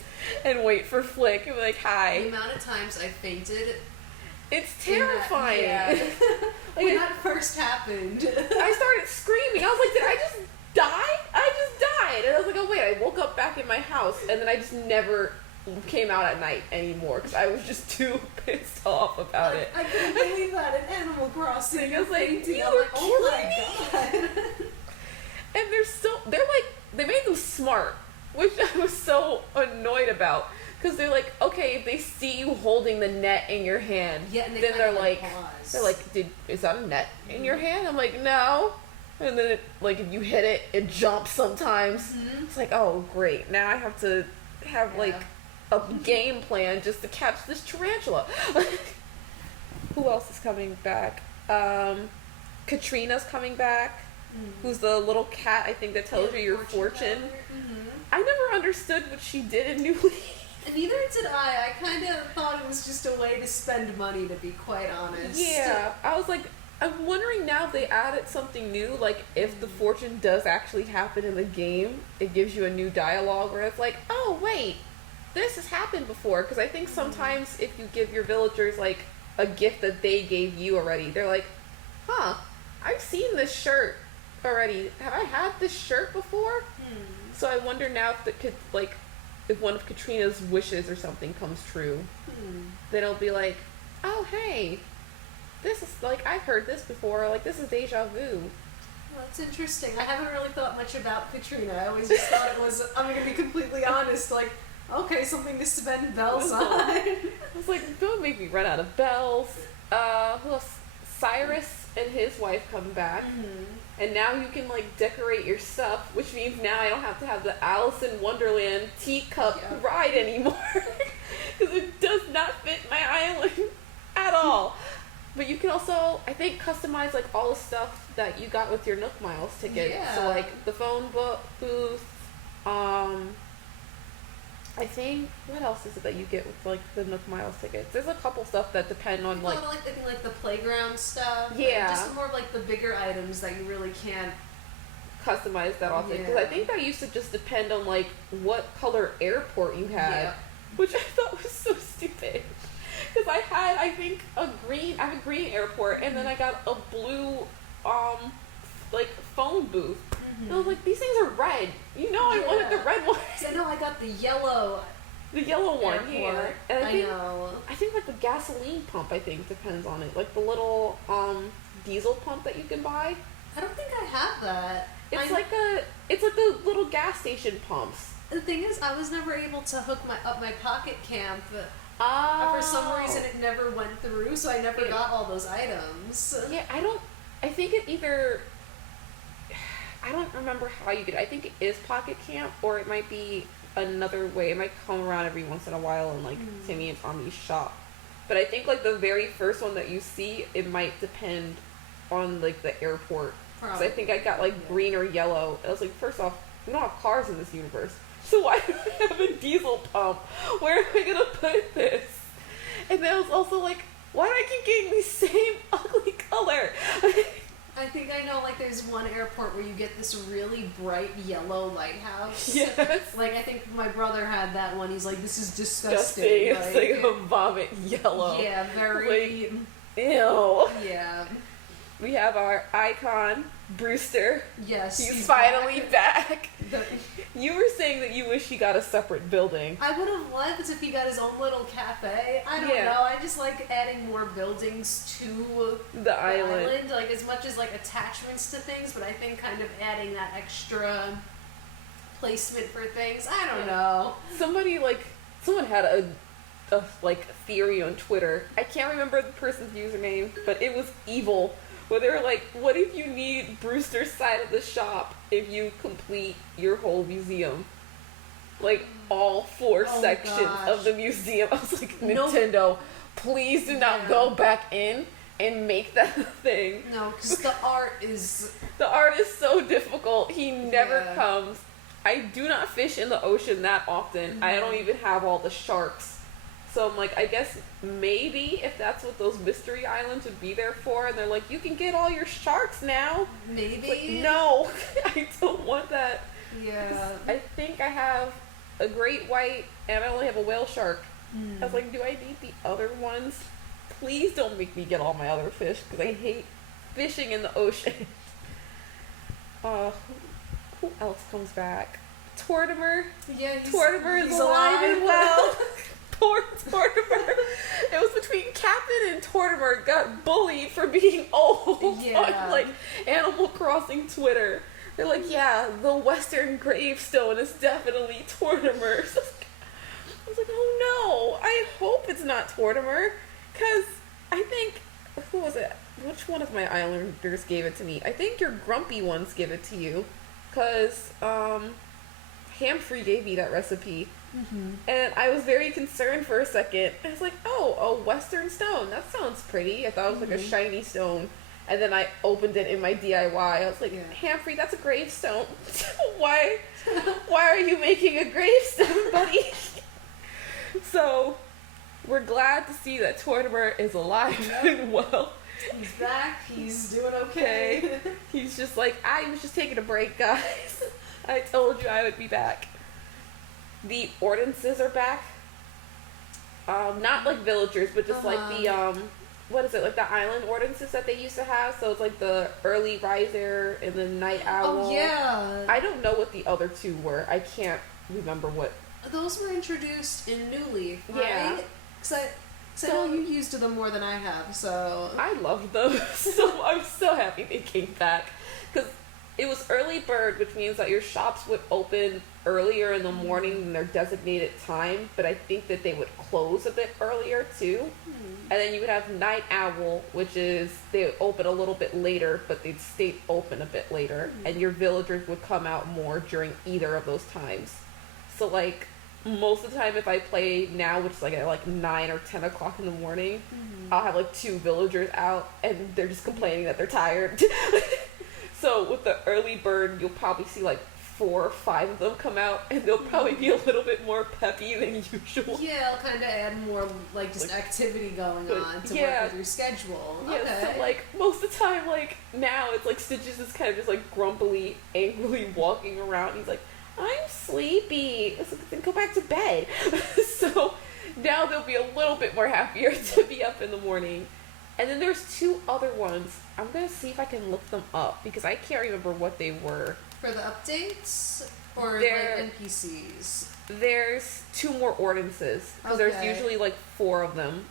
and wait for Flick and be like, hi. The amount of times I fainted. It's terrifying. Like, when that first happened. I started screaming. I was like, did I just die? I just died. And I was like, oh wait, I woke up back in my house, and then I just never came out at night anymore because I was just too pissed off about it. I couldn't believe that in Animal Crossing. I was like, fainting. you I'm were like, oh my killing god. And they made them smart, which I was so annoyed about. Because they're like, okay, if they see you holding the net in your hand, Yeah, and then they're like, pause. is that a net in your hand? I'm like, no. And then, if you hit it, it jumps sometimes. It's like, oh, great. Now I have to have, a game plan just to catch this tarantula. Who else is coming back? Katrina's coming back. Who's the little cat, I think, that tells you your fortune. I never understood what she did in New Leaf. And neither did I. I kind of thought it was just a way to spend money, to be quite honest. Yeah, I was like, I'm wondering now if they added something new, like if the fortune does actually happen in the game, it gives you a new dialogue where it's like, oh wait, this has happened before. Because I think sometimes if you give your villagers like a gift that they gave you already, they're like, huh, I've seen this shirt already. Have I had this shirt before? So I wonder now if it could, if one of Katrina's wishes or something comes true, then it'll be like, oh hey, this is I've heard this before, this is deja vu. Well, that's interesting. I haven't really thought much about Katrina. I always just thought it was, I'm going to be completely honest, okay, something to spend bells on. I was like, don't make me run out of bells. Who else? Cyrus and his wife come back. And now you can decorate your stuff, which means now I don't have to have the Alice in Wonderland teacup ride anymore. Because it does not fit my island at all. But you can also, I think, customize all the stuff that you got with your Nook Miles ticket. Yeah. So the phone booth, I think, what else is it that you get with the Nook Miles tickets? There's a couple stuff that depend on the playground stuff. Yeah. Just more of the bigger items that you really can't customize that often. Because I think that used to just depend on what color airport you had, which I thought was so stupid. Because I had, I think, I have a green airport, and then I got a blue, phone booth. And I was like, these things are red. I wanted the red ones. I know I got the yellow. The yellow one, airport. And I know. I think the gasoline pump, I think, depends on it. The little diesel pump that you can buy. I don't think I have that. It's like the little gas station pumps. The thing is, I was never able to hook up my pocket camp. Oh. For some reason, it never went through, so I never got all those items. Yeah, I think it either... I don't remember how you get it. I think it is Pocket Camp, or it might be another way. It might come around every once in a while in Timmy and Tommy's shop. But I think the very first one that you see, it might depend on the airport. Because I think I got green or yellow. And I was like, first off, we don't have cars in this universe. So why do we have a diesel pump? Where am I gonna put this? And then I was also like, why do I keep getting the same ugly color? I think I know, there's one airport where you get this really bright yellow lighthouse. Yes. I think my brother had that one. He's like, this is disgusting. It's a vomit yellow. Yeah, very... ew. Yeah. We have our icon, Brewster. Yes. He's finally back. You were saying that you wish he got a separate building. I would have loved if he got his own little cafe. I don't know. I just like adding more buildings to the island. As much as attachments to things, but I think kind of adding that extra placement for things. I don't know. Someone had a theory on Twitter. I can't remember the person's username, but it was evil. Where they were like, what if you need Brewster's side of the shop if you complete your whole museum? like all four Oh, sections gosh. of the museum. I was like, Nope. Nintendo, please do not Yeah. go back in and make that a thing. No, because the art is. The art is so difficult. He never Yeah. comes. I do not fish in the ocean that often. I don't even have all the sharks. So I'm like, I guess maybe if that's what those mystery islands would be there for, and they're like, you can get all your sharks now. Maybe. It's like, no, I don't want that. Yeah. I think I have a great white, and I only have a whale shark. I was like, do I need the other ones? Please don't make me get all my other fish, because I hate fishing in the ocean. Who else comes back? Tortimer. Yeah, Tortimer is alive and well. Poor Tortimer. It was between Captain and Tortimer got bullied for being old Yeah. on like Animal Crossing Twitter. They're like, yeah, the Western gravestone is definitely Tortimer. So I was like, oh no, I hope it's not Tortimer, because I think, who was it? Which one of my islanders gave it to me? I think your grumpy ones give it to you, because Hamfrey gave me that recipe. And I was very concerned for a second. I was like, oh, a Western stone. That sounds pretty. I thought it was like a shiny stone. And then I opened it in my DIY. I was like, Hamfrey, that's a gravestone. Why are you making a gravestone, buddy? So, we're glad to see that Tortimer is alive and well. He's back. He's doing okay. He's just like, I was just taking a break, guys. I told you I would be back. The ordinances are back. Not like villagers, but just like the what is it, like the island ordinances that they used to have. So it's like the early riser and the night owl. Oh yeah. I don't know what the other two were. I can't remember what. Those were introduced in New Leaf, right? Yeah. Because I know you used them more than I have, so. I love those. So I'm so happy they came back, because it was early bird, which means that your shops would open earlier in the morning than their designated time, but I think that they would close a bit earlier too. And then you would have night owl, which is they would open a little bit later, but they'd stay open a bit later, and your villagers would come out more during either of those times. So like most of the time if I play now, which is like at like 9 or 10 o'clock in the morning, I'll have like 2 villagers out and they're just complaining that they're tired. So with the early bird, you'll probably see like 4 or 5 of them come out, and they'll probably be a little bit more peppy than usual. Yeah, I'll kind of add more like just activity going on to work with your schedule. Yeah, Okay. so like most of the time, like now it's like Stitches is kind of just like grumpily, angrily walking around. He's like, I'm sleepy. It's like, then go back to bed. So now they'll be a little bit more happier to be up in the morning. And then there's 2 other ones. I'm gonna see if I can look them up, because I can't remember what they were. For the updates or They're- like NPCs? There's 2 more ordinances, because there's Okay. usually like 4 of them,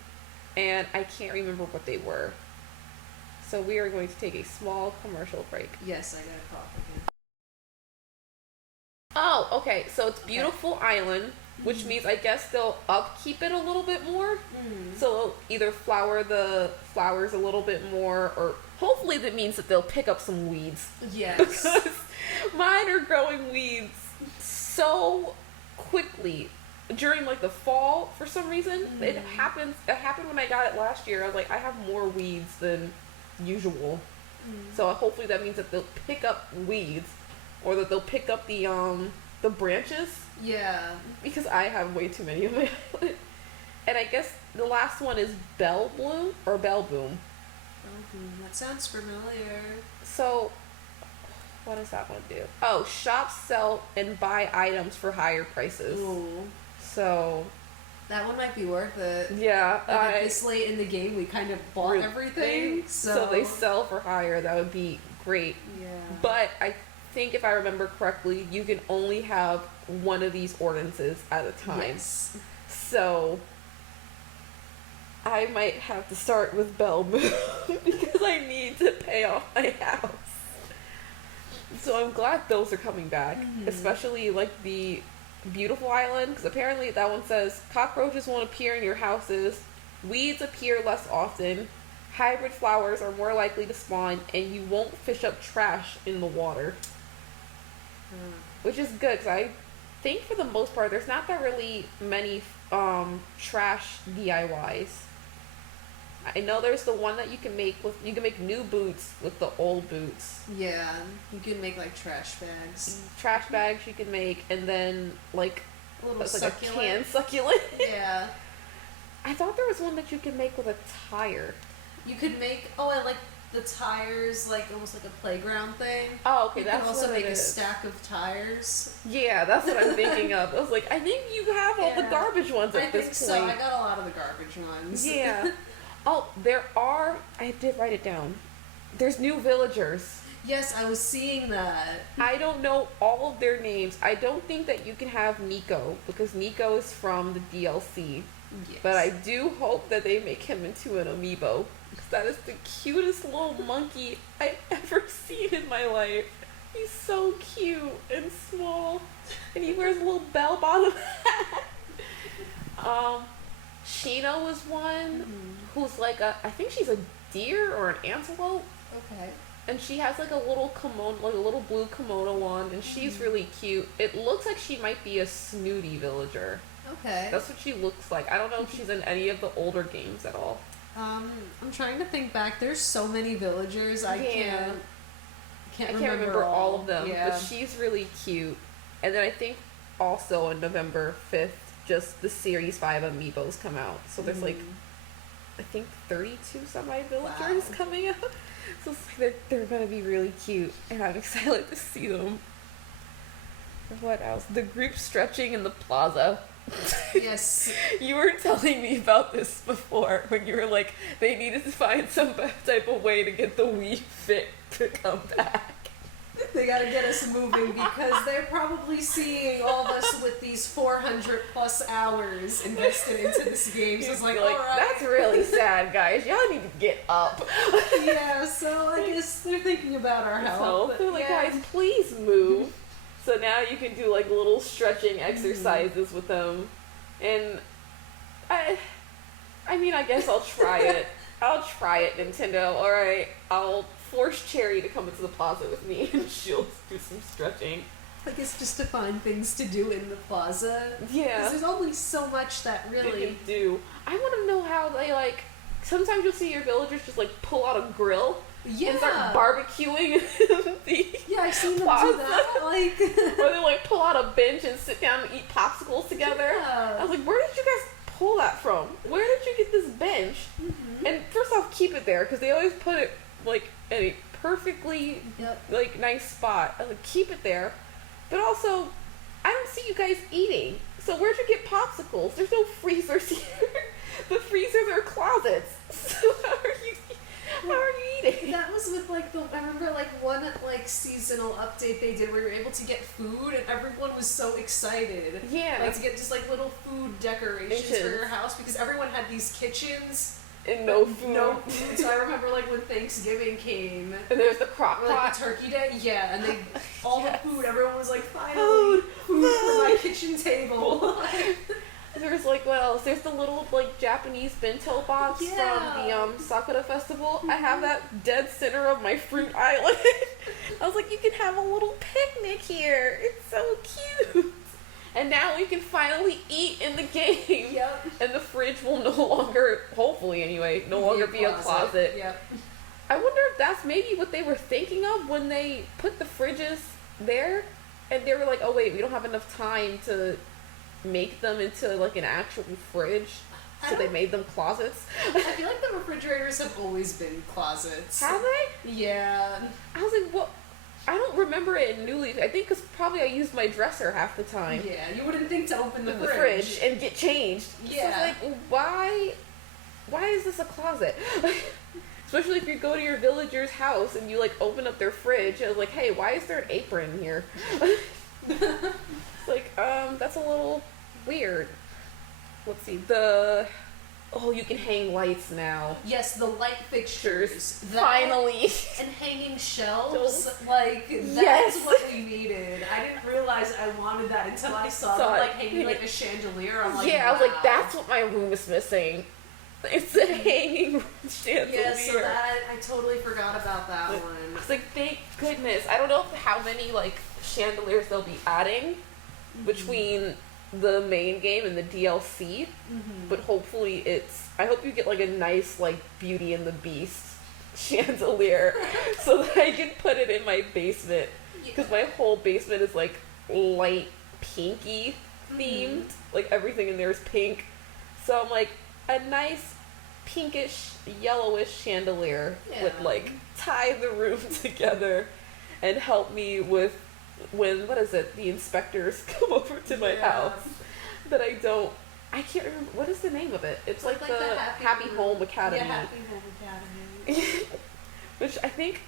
and I can't remember what they were. So we are going to take a small commercial break. Yes, I got a cough again. Oh, okay. So it's Beautiful Island, which means I guess they'll upkeep it a little bit more. So they'll either flower the flowers a little bit more, or hopefully that means that they'll pick up some weeds. Yes. Because mine are growing weeds so quickly during like the fall for some reason. It happened when I got it last year. I was like, I have more weeds than usual. So hopefully that means that they'll pick up weeds, or that they'll pick up the branches, Yeah. because I have way too many of my island. And I guess the last one is Bell Bloom or Bell Boom. That sounds familiar. So what does that one do? Oh, shops sell and buy items for higher prices. Ooh. So That one might be worth it. yeah, Like at this late in the game, we kind of bought everything. So they sell for higher. That would be great. Yeah. But I think if I remember correctly, you can only have one of these ordinances at a time. Yes. So I might have to start with Bell Boom because I need to pay off my house. So I'm glad those are coming back, especially like the Beautiful Island, because apparently that one says cockroaches won't appear in your houses, weeds appear less often, hybrid flowers are more likely to spawn, and you won't fish up trash in the water. Which is good, because I think for the most part, there's not that really many trash DIYs. I know there's the one that you can make new boots with the old boots. Yeah, you can make like trash bags. Trash bags you can make, and then like A little it's like succulent. a canned succulent. Yeah. I thought there was one that you could make with a tire. You could make, I like the tires, like almost like a playground thing. Oh, okay, You that's can also what make it a is. stack of tires. Yeah, that's what I'm thinking of. I was like, I think you have all the Yeah. garbage ones at I this think point. so. I got a lot of the garbage ones. Yeah. Oh, I did write it down. There's new villagers. Yes, I was seeing that. I don't know all of their names. I don't think that you can have Nico, because Nico is from the DLC. Yes. But I do hope that they make him into an amiibo, because that is the cutest little monkey I've ever seen in my life. He's so cute and small, and he wears a little bell-bottom hat. Sheena was one who's like I think she's a deer or an antelope, Okay. and she has like a little kimono, like a little blue kimono on, and she's really cute. It looks like she might be a snooty villager. Okay. That's what she looks like. I don't know if she's in any of the older games at all. I'm trying to think back. There's so many villagers. I Yeah. can't I can't remember all of them, Yeah. but she's really cute. And then I think also on November 5th, just the Series 5 amiibos come out. So there's like, I think 32 semi-villagers Wow. coming out. So it's like they're going to be really cute, and I'm excited to see them. What else? The group stretching in the plaza. Yes. You were telling me about this before when you were like, they needed to find some type of way to get the Wii Fit to come back. They gotta get us moving because they're probably seeing all of us with these 400 plus hours invested into this game. So it's like, alright. That's really sad, guys. Y'all need to get up. Yeah, so I guess they're thinking about our health. So but they're like, yeah. guys, please move. So now you can do like little stretching exercises with them. And I mean, I guess I'll try it. I'll try it, Nintendo. Alright, I'll force Cherry to come into the plaza with me and she'll do some stretching. I guess just to find things to do in the plaza. Yeah. Because there's only so much that They really... can do. I want to know how they like. Sometimes you'll see your villagers just like pull out a grill Yeah. and start barbecuing in the Yeah, I've seen them plaza. do that. Like... Or they like pull out a bench and sit down and eat popsicles together. Yeah. I was like, where did you guys pull that from? Where did you get this bench? And first off, keep it there because they always put it like in a perfectly Yep. like nice spot. I was like, keep it there. But also, I don't see you guys eating. So where'd you get popsicles? There's no freezers here. The freezers are closets. So how are you eating? That was with like I remember like one like seasonal update they did where you were able to get food and everyone was so excited. Yeah. Like to get just like little food decorations for your house because everyone had these kitchens. And no food. No food. So I remember like when Thanksgiving came. And there's the crock Or pot. like the turkey day, yeah, and they all Yes. the food. Everyone was like, finally, food for my kitchen table. There's like what else? There's the little like Japanese bento box Yeah. from the Sakura Festival. I have that dead center of my fruit island. I was like, you can have a little picnic here. It's so cute. And now we can finally eat in the game. Yep. And the fridge will no longer, hopefully anyway, no longer be a closet. Yep. I wonder if that's maybe what they were thinking of when they put the fridges there. And they were like, oh wait, we don't have enough time to make them into like an actual fridge. So they made them closets. I feel like the refrigerators have always been closets. Have they? Yeah. I was like, what? I don't remember it in New Leaf. I think because probably I used my dresser half the time. Yeah, you wouldn't think to open the In the fridge. fridge and get changed. Yeah. So it's like, why is this a closet? Especially if you go to your villager's house and you like open up their fridge and it's like, hey, why is there an apron here? It's like, that's a little weird. Let's see, you can hang lights now. Yes, the light fixtures. That Finally. And hanging shelves. Like, that's Yes. what we needed. I didn't realize I wanted that until I saw them, it. like, hanging like a chandelier. I'm like, Yeah, I was wow. like, that's what my room is missing. It's a hanging chandelier. Yeah, so that, I totally forgot about that I one. was like, thank goodness. I don't know how many like chandeliers they'll be adding, between the main game and the DLC. But hopefully I hope you get like a nice like Beauty and the Beast chandelier so that I can put it in my basement, because my whole basement is like light pinky themed. Like everything in there is pink, so I'm like, a nice pinkish yellowish chandelier would like tie the room together and help me with when the inspectors come over to my house. That I can't remember what is the name of it. It's like the Happy Home Academy. Yeah, Happy Home Academy. Which I think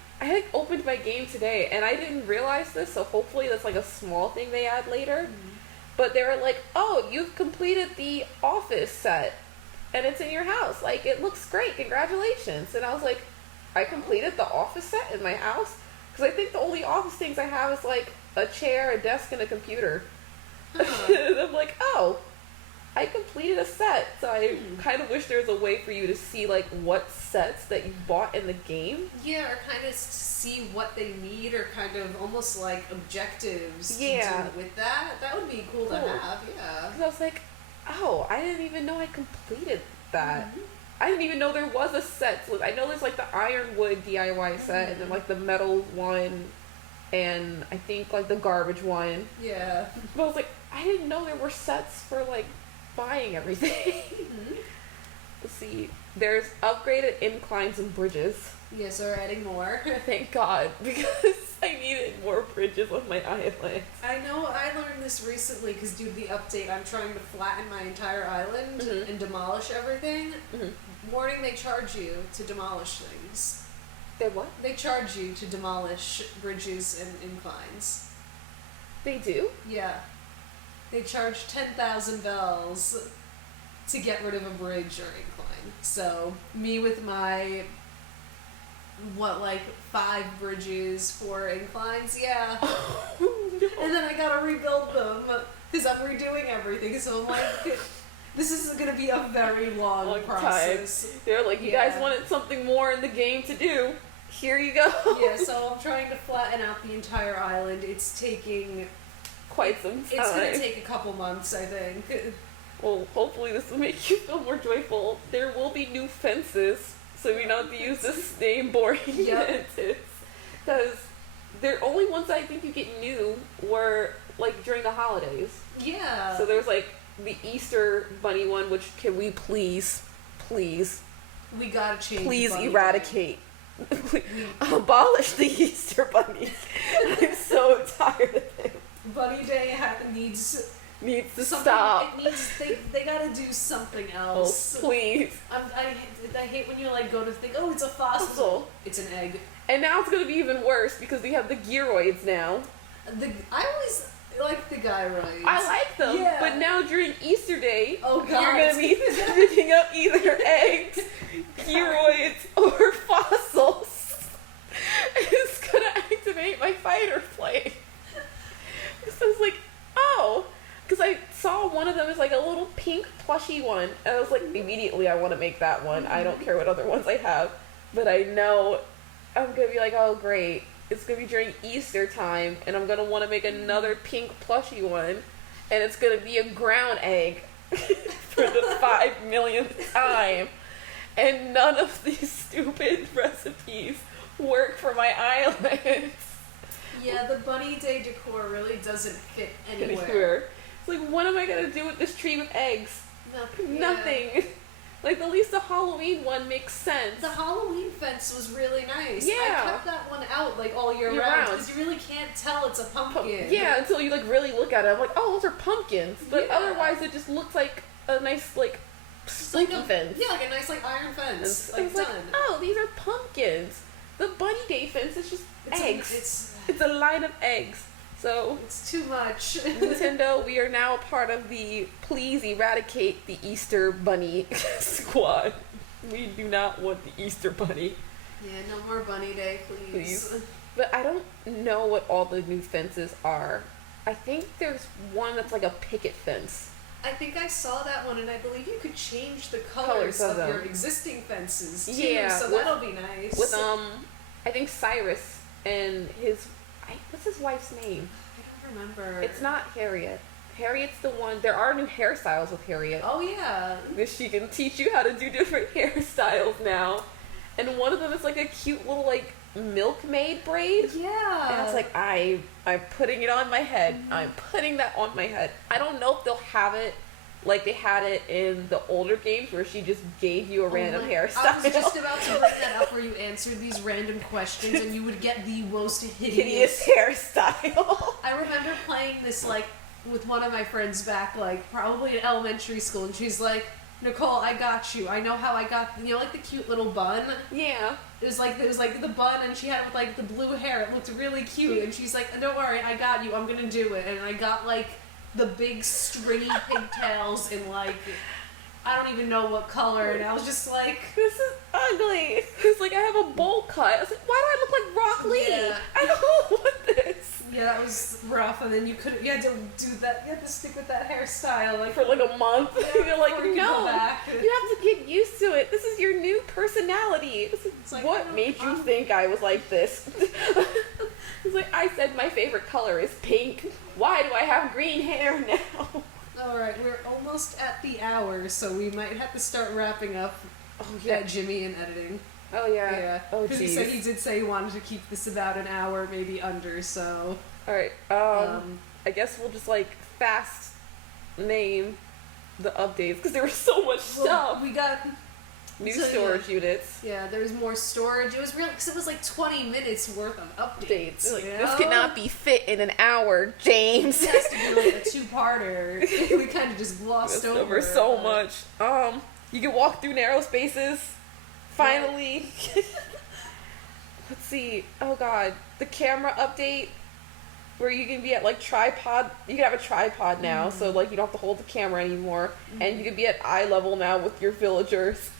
opened my game today, and I didn't realize this, so hopefully that's like a small thing they add later. But they were like, oh, you've completed the Office set, and it's in your house. Like, it looks great. Congratulations. And I was like, I completed the Office set in my house? Because I think the only Office things I have is like a chair, a desk, and a computer. And I'm like, oh, I completed a set. So I kind of wish there was a way for you to see like what sets that you bought in the game. Yeah, or kind of see what they need, or kind of almost like objectives to do with that. That would be cool to have, yeah. Because I was like, oh, I didn't even know I completed that. I didn't even know there was a set. So I know there's like the Ironwood DIY set, and then like the metal one, and I think like the garbage one. Yeah. But I was like, I didn't know there were sets for like buying everything. Let's see. There's upgraded inclines and bridges. Yes, we're adding more. Thank God, because I needed more bridges on my island. I know I learned this recently because due to the update, I'm trying to flatten my entire island and demolish everything. Warning, they charge you to demolish things. They what? They charge you to demolish bridges and inclines. They do? Yeah. They charge 10,000 bells to get rid of a bridge or incline. So, me with my 5 bridges, 4 inclines, yeah. And then I gotta rebuild them because I'm redoing everything. So I'm like, this is gonna be a very long process. Time. They're like, you guys wanted something more in the game to do. Here you go. Yeah, so I'm trying to flatten out the entire island. It's taking quite some time. It's gonna take a couple months, I think. Well, hopefully this will make you feel more joyful. There will be new fences, so we don't have to use the same boring fences. Because the only ones I think you get new were like during the holidays. Yeah. So there's like the Easter bunny one, which can we please, we gotta change. Please eradicate. Abolish the Easter bunny. I'm so tired of it. Bunny Day needs to stop. It needs they gotta do something else. Oh, please. I hate when you like go to think, oh, it's a fossil. It's an egg. And now it's gonna be even worse because we have the gyroids now. I always like the gyroids. I like them, but now during Easter Day, you're gonna be picking up either eggs, gyroids, or fossils. It's gonna activate my fight or flight. So I was like, oh, because I saw one of them as like a little pink plushy one, and I was like, immediately I want to make that one. I don't care what other ones I have, but I know I'm gonna be like, oh great, it's gonna be during Easter time, and I'm gonna want to make another pink plushy one, and it's gonna be a ground egg for the 5 millionth time, and none of these stupid recipes work for my island. Yeah, the Bunny Day decor really doesn't fit anywhere. It's like, what am I gonna do with this tree with eggs? Nothing. Nothing. Like, at least the Halloween one makes sense. The Halloween fence was really nice. Yeah. I kept that one out, like, all year round. Because you really can't tell it's a pumpkin. Yeah, until you, like, really look at it. I'm like, oh, those are pumpkins. But otherwise, it just looks like a nice, like, spooky fence. Yeah, like a nice, like, iron fence. Like, done. oh, these are pumpkins. The Bunny Day fence is just eggs. It's a line of eggs. So it's too much. Nintendo, we are now a part of the please eradicate the Easter Bunny squad. We do not want the Easter Bunny. Yeah, no more Bunny Day, please. But I don't know what all the new fences are. I think there's one that's like a picket fence. I think I saw that one, and I believe you could change the colors of your existing fences too. Yeah, so that'll be nice. With I think Cyrus and his what's his wife's name? I don't remember. It's not Harriet. Harriet's the one. There are new hairstyles with Harriet. Oh yeah. She can teach you how to do different hairstyles now. And one of them is like a cute little like milkmaid braid. Yeah. And I was like, I'm putting it on my head. I'm putting that on my head. I don't know if they'll have it like they had it in the older games where she just gave you a random hairstyle. I was just about to bring that up where you answered these random questions and you would get the most hideous hairstyle. I remember playing this like with one of my friends back like probably in elementary school, and she's like, Nicole, I got you. I know how I got, you know, like the cute little bun. Yeah. It was like the bun, and she had it with like the blue hair. It looked really cute, and she's like, don't worry, I got you. I'm gonna do it. And I got like the big stringy pigtails in like I don't even know what color, and I was just like, this is ugly. It's like I have a bowl cut. I was like, why do I look like Rock Lee? Yeah. I don't want this. Yeah, that was rough, and then you had to do that. You had to stick with that hairstyle like For like a month. You're like, before you could go no, back. you have to get used to it. This is your new personality. This is It's like, what made you think I was like this? It's like I said my favorite color is pink. Why do I have green hair now? Alright, we're almost at the hour, so we might have to start wrapping up. Oh yeah, Jimmy and editing. Oh yeah. Yeah. Oh Because he said jeez. he did say he wanted to keep this about an hour, maybe under, so. Alright, I guess we'll just like fast name the updates because there was so much stuff. We got New so, storage units. Yeah, there's more storage. It was real because it was like 20 minutes worth of updates. Like, you this know? cannot be fit in an hour, James. It has to be like a two-parter. We kind of just glossed over so it, much. You can walk through narrow spaces. Finally. Let's see. Oh god, the camera update where you can be at like tripod. You can have a tripod now, so like you don't have to hold the camera anymore, and you can be at eye level now with your villagers,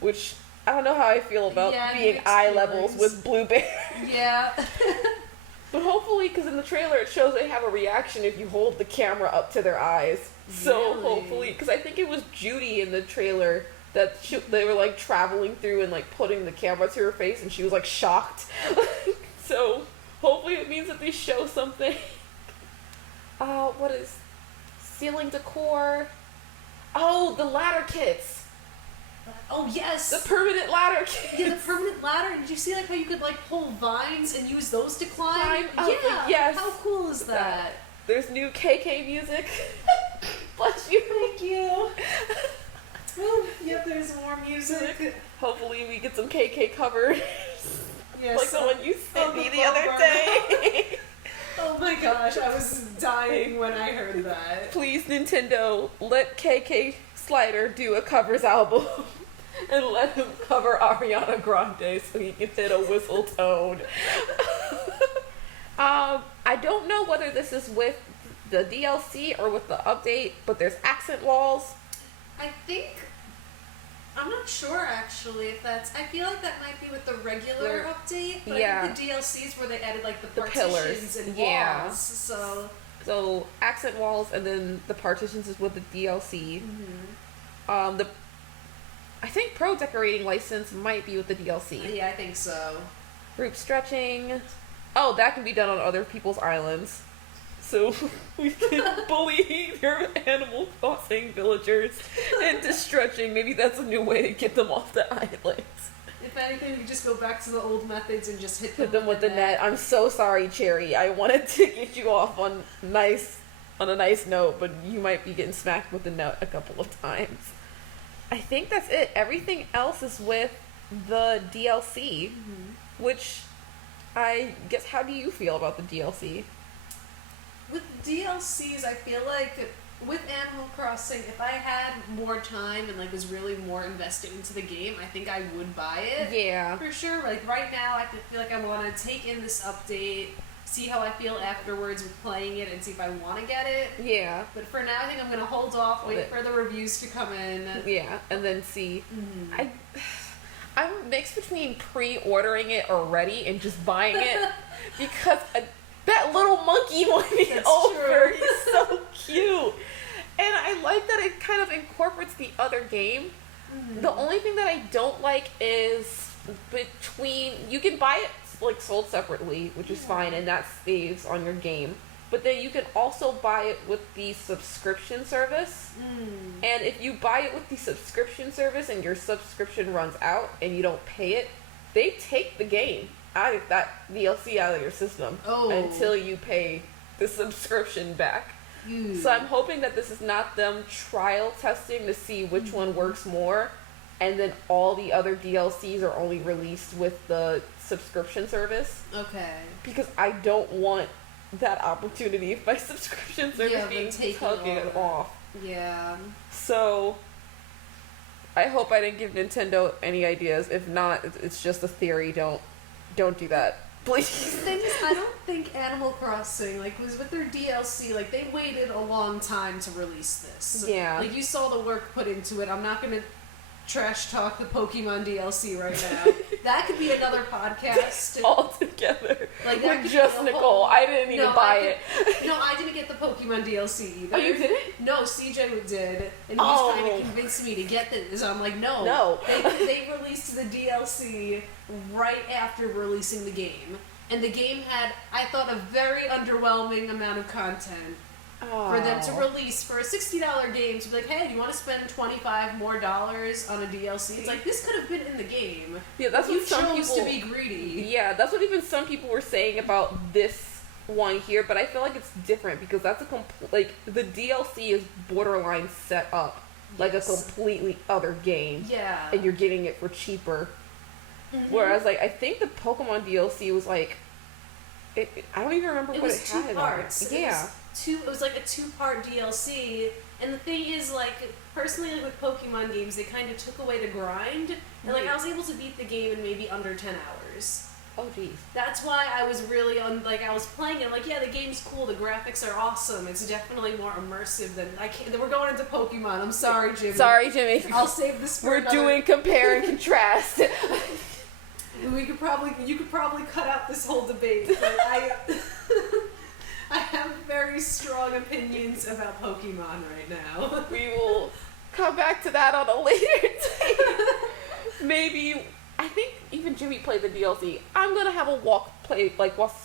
which I don't know how I feel about being eye levels with Blue Bear. Yeah. But hopefully, because in the trailer it shows they have a reaction if you hold the camera up to their eyes. So Really? hopefully, because I think it was Judy in the trailer that they were like traveling through and like putting the camera to her face, and she was like shocked. So hopefully it means that they show something. What is ceiling decor? Oh, the ladder kits. Oh yes. The permanent ladder kits. Yeah, the permanent ladder. And did you see like how you could like pull vines and use those to climb? Oh, yeah. yes. How cool is that? There's new KK music. Bless you. Thank you. Oh, yep, there's more music. Hopefully we get some KK covers. Yes. Like the one you sent me the other cover. day. Oh my gosh, I was dying when I heard that. Please, Nintendo, let KK Slider do a covers album. And let him cover Ariana Grande so he can hit a whistle tone. I don't know whether this is with the DLC or with the update, but there's accent walls. I think I'm not sure actually if that's. I feel like that might be with the regular update, but I think the DLCs where they added like the partitions pillars. and Yeah. walls. So accent walls, and then the partitions is with the DLC. Mm-hmm. I think Pro Decorating License might be with the DLC. Yeah, I think so. Group stretching. Oh, that can be done on other people's islands. So we can bully your Animal Crossing villagers into stretching. Maybe that's a new way to get them off the islands. If anything, we just go back to the old methods and just hit them with the net. I'm so sorry, Cherry. I wanted to get you off on a nice note, but you might be getting smacked with the net a couple of times. I think that's it. Everything else is with the DLC, which I guess, how do you feel about the DLC? With DLCs, I feel like with Animal Crossing, if I had more time and like was really more invested into the game, I think I would buy it. Yeah. For sure. Like right now, I feel like I want to take in this update, see how I feel afterwards with playing it, and see if I want to get it. Yeah. But for now, I think I'm gonna hold off, wait for the reviews to come in. Yeah, and then see. I'm mixed between pre-ordering it already and just buying it because that little monkey won me over. He's so cute. And I like that it kind of incorporates the other game. The only thing that I don't like is you can buy it like sold separately, which is fine, and that saves on your game. but then you can also buy it with the subscription service. And if you buy it with the subscription service and your subscription runs out and you don't pay it, they take the game out of that DLC out of your system until you pay the subscription back. So I'm hoping that this is not them trial testing to see which one works more, and then all the other DLCs are only released with the subscription service. Okay. Because I don't want that opportunity if my subscription service being taken off. Yeah. So I hope I didn't give Nintendo any ideas. If not, it's just a theory. Don't do that. Please. The thing is, I don't think Animal Crossing, like, was with their DLC, like, they waited a long time to release this. Yeah. Like, you saw the work put into it. I'm not gonna trash talk the Pokemon DLC right now. That could be another podcast. All together. Like, with just Nicole. I didn't even buy it. No, I didn't get the Pokemon DLC either. Oh, you didn't? No, CJ did. And he was trying to convince me to get this. So I'm like, no. No. They released the DLC right after releasing the game. And the game had, I thought, a very underwhelming amount of content. For them to release for a $60 game to be like, hey, do you want to spend $25 more on a DLC? It's like, this could have been in the game. Yeah, that's you what some chose people to be greedy. Yeah, that's what even some people were saying about this one here, but I feel like it's different because that's like the DLC is borderline set up like a completely other game. Yeah. And you're getting it for cheaper. Whereas like I think the Pokemon DLC was like I don't even remember what it had. It was 2 parts. Yeah. It was like a 2-part DLC, and the thing is, like, personally, like, with Pokemon games, they kind of took away the grind, and like I was able to beat the game in maybe under 10 hours. Oh geez. That's why I was really on, like, I was playing it, I'm like, yeah, the game's cool, the graphics are awesome, it's definitely more immersive than, we're going into Pokemon, I'm sorry, Jimmy. Sorry, Jimmy. I'll save this for We're doing compare and contrast. You could probably cut out this whole debate, but I have very strong opinions about Pokemon right now. We will come back to that on a later date. Maybe, I think even Jimmy played the DLC. I'm gonna have a watch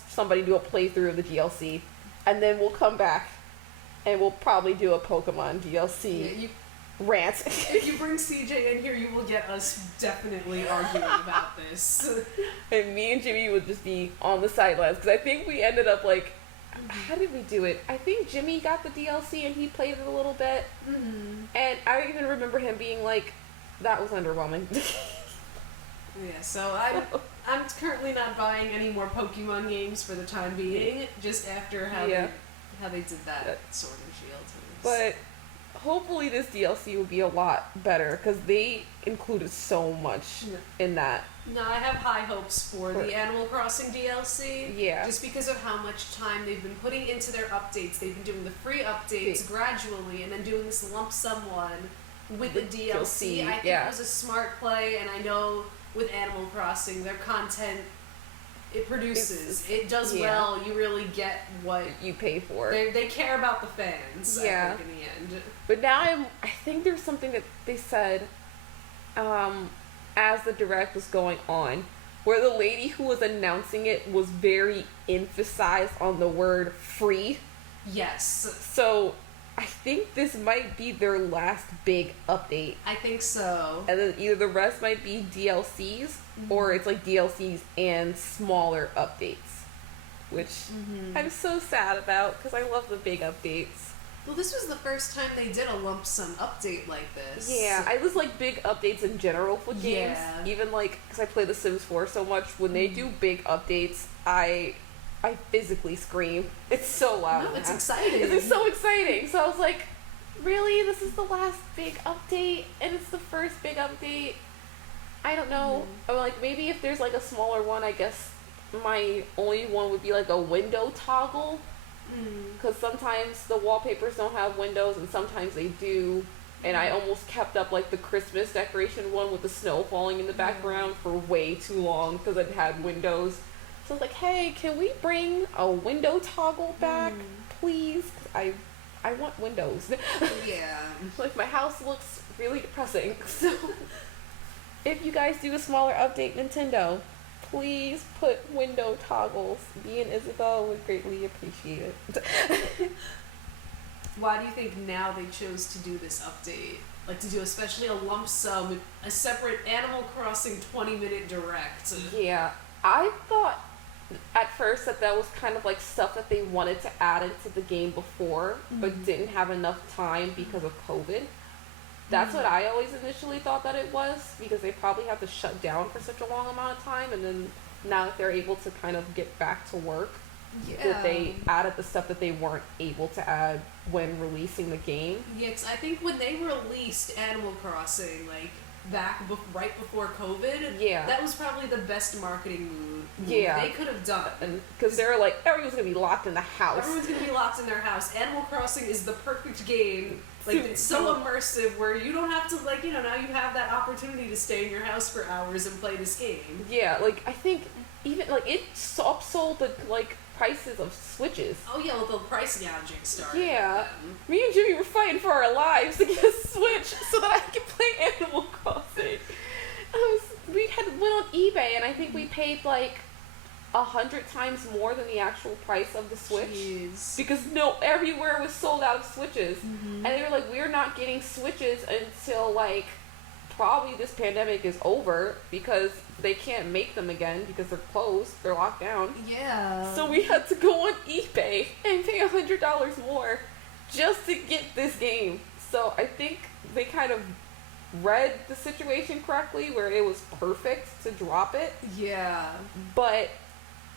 somebody do a playthrough of the DLC, and then we'll come back, and we'll probably do a Pokemon DLC rant. If you bring CJ in here, you will get us definitely arguing about this. And me and Jimmy would just be on the sidelines, because I think we ended up like, how did we do it? I think Jimmy got the DLC and he played it a little bit. And I even remember him being like, that was underwhelming. Yeah, so I'm currently not buying any more Pokemon games for the time being, just after how they did that Sword and Shield. But hopefully this DLC will be a lot better, because they included so much in that. No, I have high hopes for the Animal Crossing DLC. Yeah. Just because of how much time they've been putting into their updates. They've been doing the free updates gradually, and then doing this lump sum one with the DLC. I think it was a smart play, and I know with Animal Crossing, their content, it produces. It does well. You really get what you pay for. They care about the fans, I think, in the end. But now I think there's something that they said, as the direct was going on, where the lady who was announcing it was very emphasized on the word free. Yes. So I think this might be their last big update. I think so. And then either the rest might be DLCs, or it's like DLCs and smaller updates, which I'm so sad about, because I love the big updates. Well, this was the first time they did a lump sum update like this. Yeah, I just like big updates in general for games. Yeah. Even like, because I play The Sims 4 so much, when they do big updates, I physically scream. It's so loud. No, it's exciting. It's so exciting. So I was like, really? This is the last big update? And it's the first big update? I don't know. Or like, maybe if there's like a smaller one, I guess my only one would be like a window toggle. Because sometimes the wallpapers don't have windows, and sometimes they do. And I almost kept up like the Christmas decoration one with the snow falling in the background for way too long, because it had windows. So I was like, hey, can we bring a window toggle back, please? 'Cause I want windows. Yeah. Like, my house looks really depressing. So if you guys do a smaller update, Nintendo, please put window toggles. Me and Isabel would greatly appreciate it. Why do you think now they chose to do this update? Like to do especially a lump sum, a separate Animal Crossing 20-minute direct? Yeah, I thought at first that was kind of like stuff that they wanted to add into the game before, but didn't have enough time because of COVID. That's what I always initially thought that it was, because they probably had to shut down for such a long amount of time, and then now that they're able to kind of get back to work, that they added the stuff that they weren't able to add when releasing the game. Yeah, 'cause I think when they released Animal Crossing, like, right before COVID, that was probably the best marketing move they could have done. Because they're like, everyone's going to be locked in the house. Everyone's going to be locked in their house. Animal Crossing is the perfect game. Like, it's so immersive where you don't have to, like, now you have that opportunity to stay in your house for hours and play this game. Yeah, like, I think even, like, it upsold the, like, prices of Switches. Oh, yeah, well, the price gouging started. Yeah. Me and Jimmy were fighting for our lives to get a Switch so that I could play Animal Crossing. We went on eBay, and I think we paid, like, 100 times more than the actual price of the Switch. Jeez. Because everywhere was sold out of Switches. And they were like, we're not getting Switches until, like, probably this pandemic is over, because they can't make them again because they're closed, they're locked down. Yeah. So we had to go on eBay and pay $100 more just to get this game. So I think they kind of read the situation correctly, where it was perfect to drop it. Yeah. But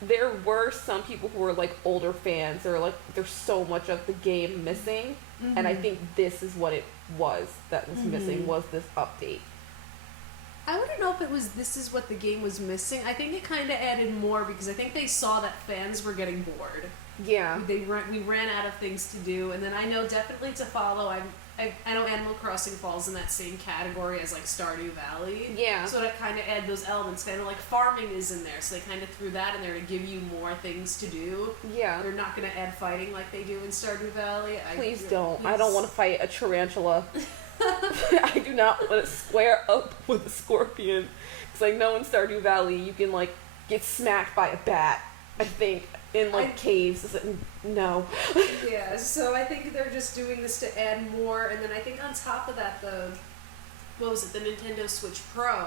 there were some people who were like older fans. They were like, there's so much of the game missing. And I think this is what it was that was missing, was this update. I wouldn't know if this is what the game was missing. I think it kind of added more because I think they saw that fans were getting bored. Yeah. We ran out of things to do, and then I know definitely to follow, I know Animal Crossing falls in that same category as like Stardew Valley. Yeah. So to kind of add those elements, kind of like farming is in there, so they kind of threw that in there to give you more things to do. Yeah. They're not going to add fighting like they do in Stardew Valley. Please don't. I don't want to fight a tarantula. I do not want to square up with a scorpion. Because I know in Stardew Valley you can like get smacked by a bat, I think, in like caves. No. Yeah, so I think they're just doing this to add more, and then I think on top of that, the Nintendo Switch Pro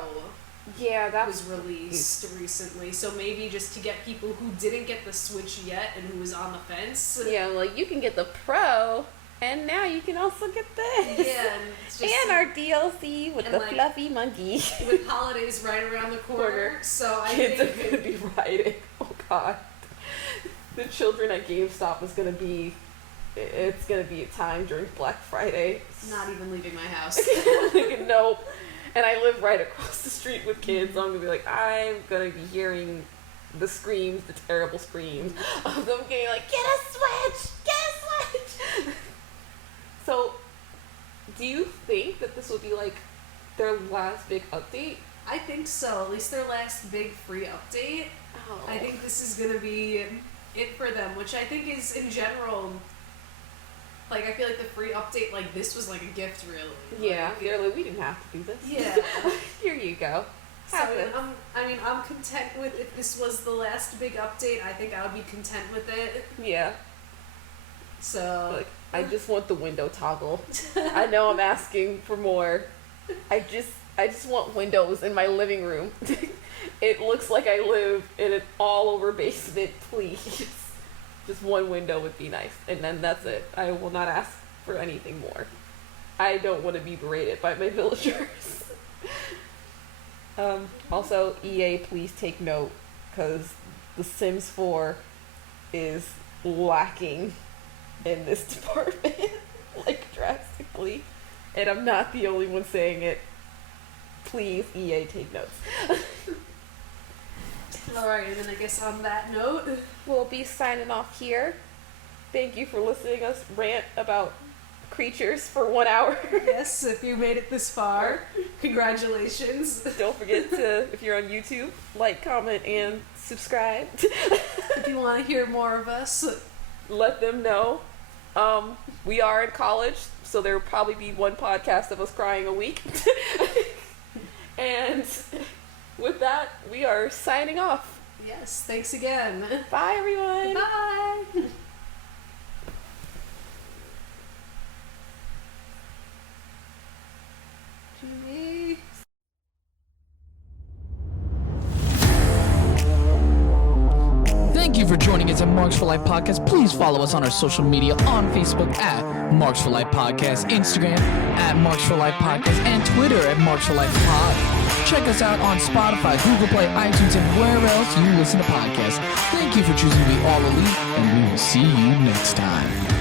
that was released recently, so maybe just to get people who didn't get the Switch yet and who was on the fence. Yeah, like you can get the Pro, and now you can also get this. Yeah, and it's just and our DLC with the like, fluffy monkey. With holidays right around the corner, so I Kids think are gonna be rioting. Oh God. The children at GameStop is gonna be. It's gonna be a time during Black Friday. Not even leaving my house. Like, nope. And I live right across the street with kids, so I'm gonna be like, I'm gonna be hearing the screams, the terrible screams of them getting like, get a Switch! Get a Switch! So, do you think that this would be like their last big update? I think so. At least their last big free update. Oh. I think this is gonna be it for them, which I think is in general. Like, I feel like the free update like this was like a gift, really. Yeah, like, they're like, we didn't have to do this. Yeah. Here you go. So, Have it. I'm content with, if this was the last big update, I think I would be content with it. Yeah. So. Like, I just want the window toggle. I know I'm asking for more. I just want windows in my living room. It looks like I live in an all-over basement, please. Just one window would be nice, and then that's it. I will not ask for anything more. I don't want to be berated by my villagers. Also, EA, please take note, because The Sims 4 is lacking in this department, like, drastically. And I'm not the only one saying it. Please, EA, take notes. Alright, and then I guess on that note, We'll be signing off here. Thank you for listening us rant about creatures for 1 hour. yes, if you made it this far, congratulations. Don't forget to, if you're on YouTube, like, comment, and subscribe. If you want to hear more of us, Let them know. We are in college, so there will probably be one podcast of us crying a week. And with that, we are signing off. Yes, thanks again. Bye, everyone. Bye. Jimmy. Thank you for joining us at Marks for Life Podcast. Please follow us on our social media on Facebook at Marks for Life Podcast, Instagram at Marks for Life Podcast, and Twitter at Marks for Life Pod. Check us out on Spotify, Google Play, iTunes, and wherever else you listen to podcasts. Thank you for choosing to be all elite, and we will see you next time.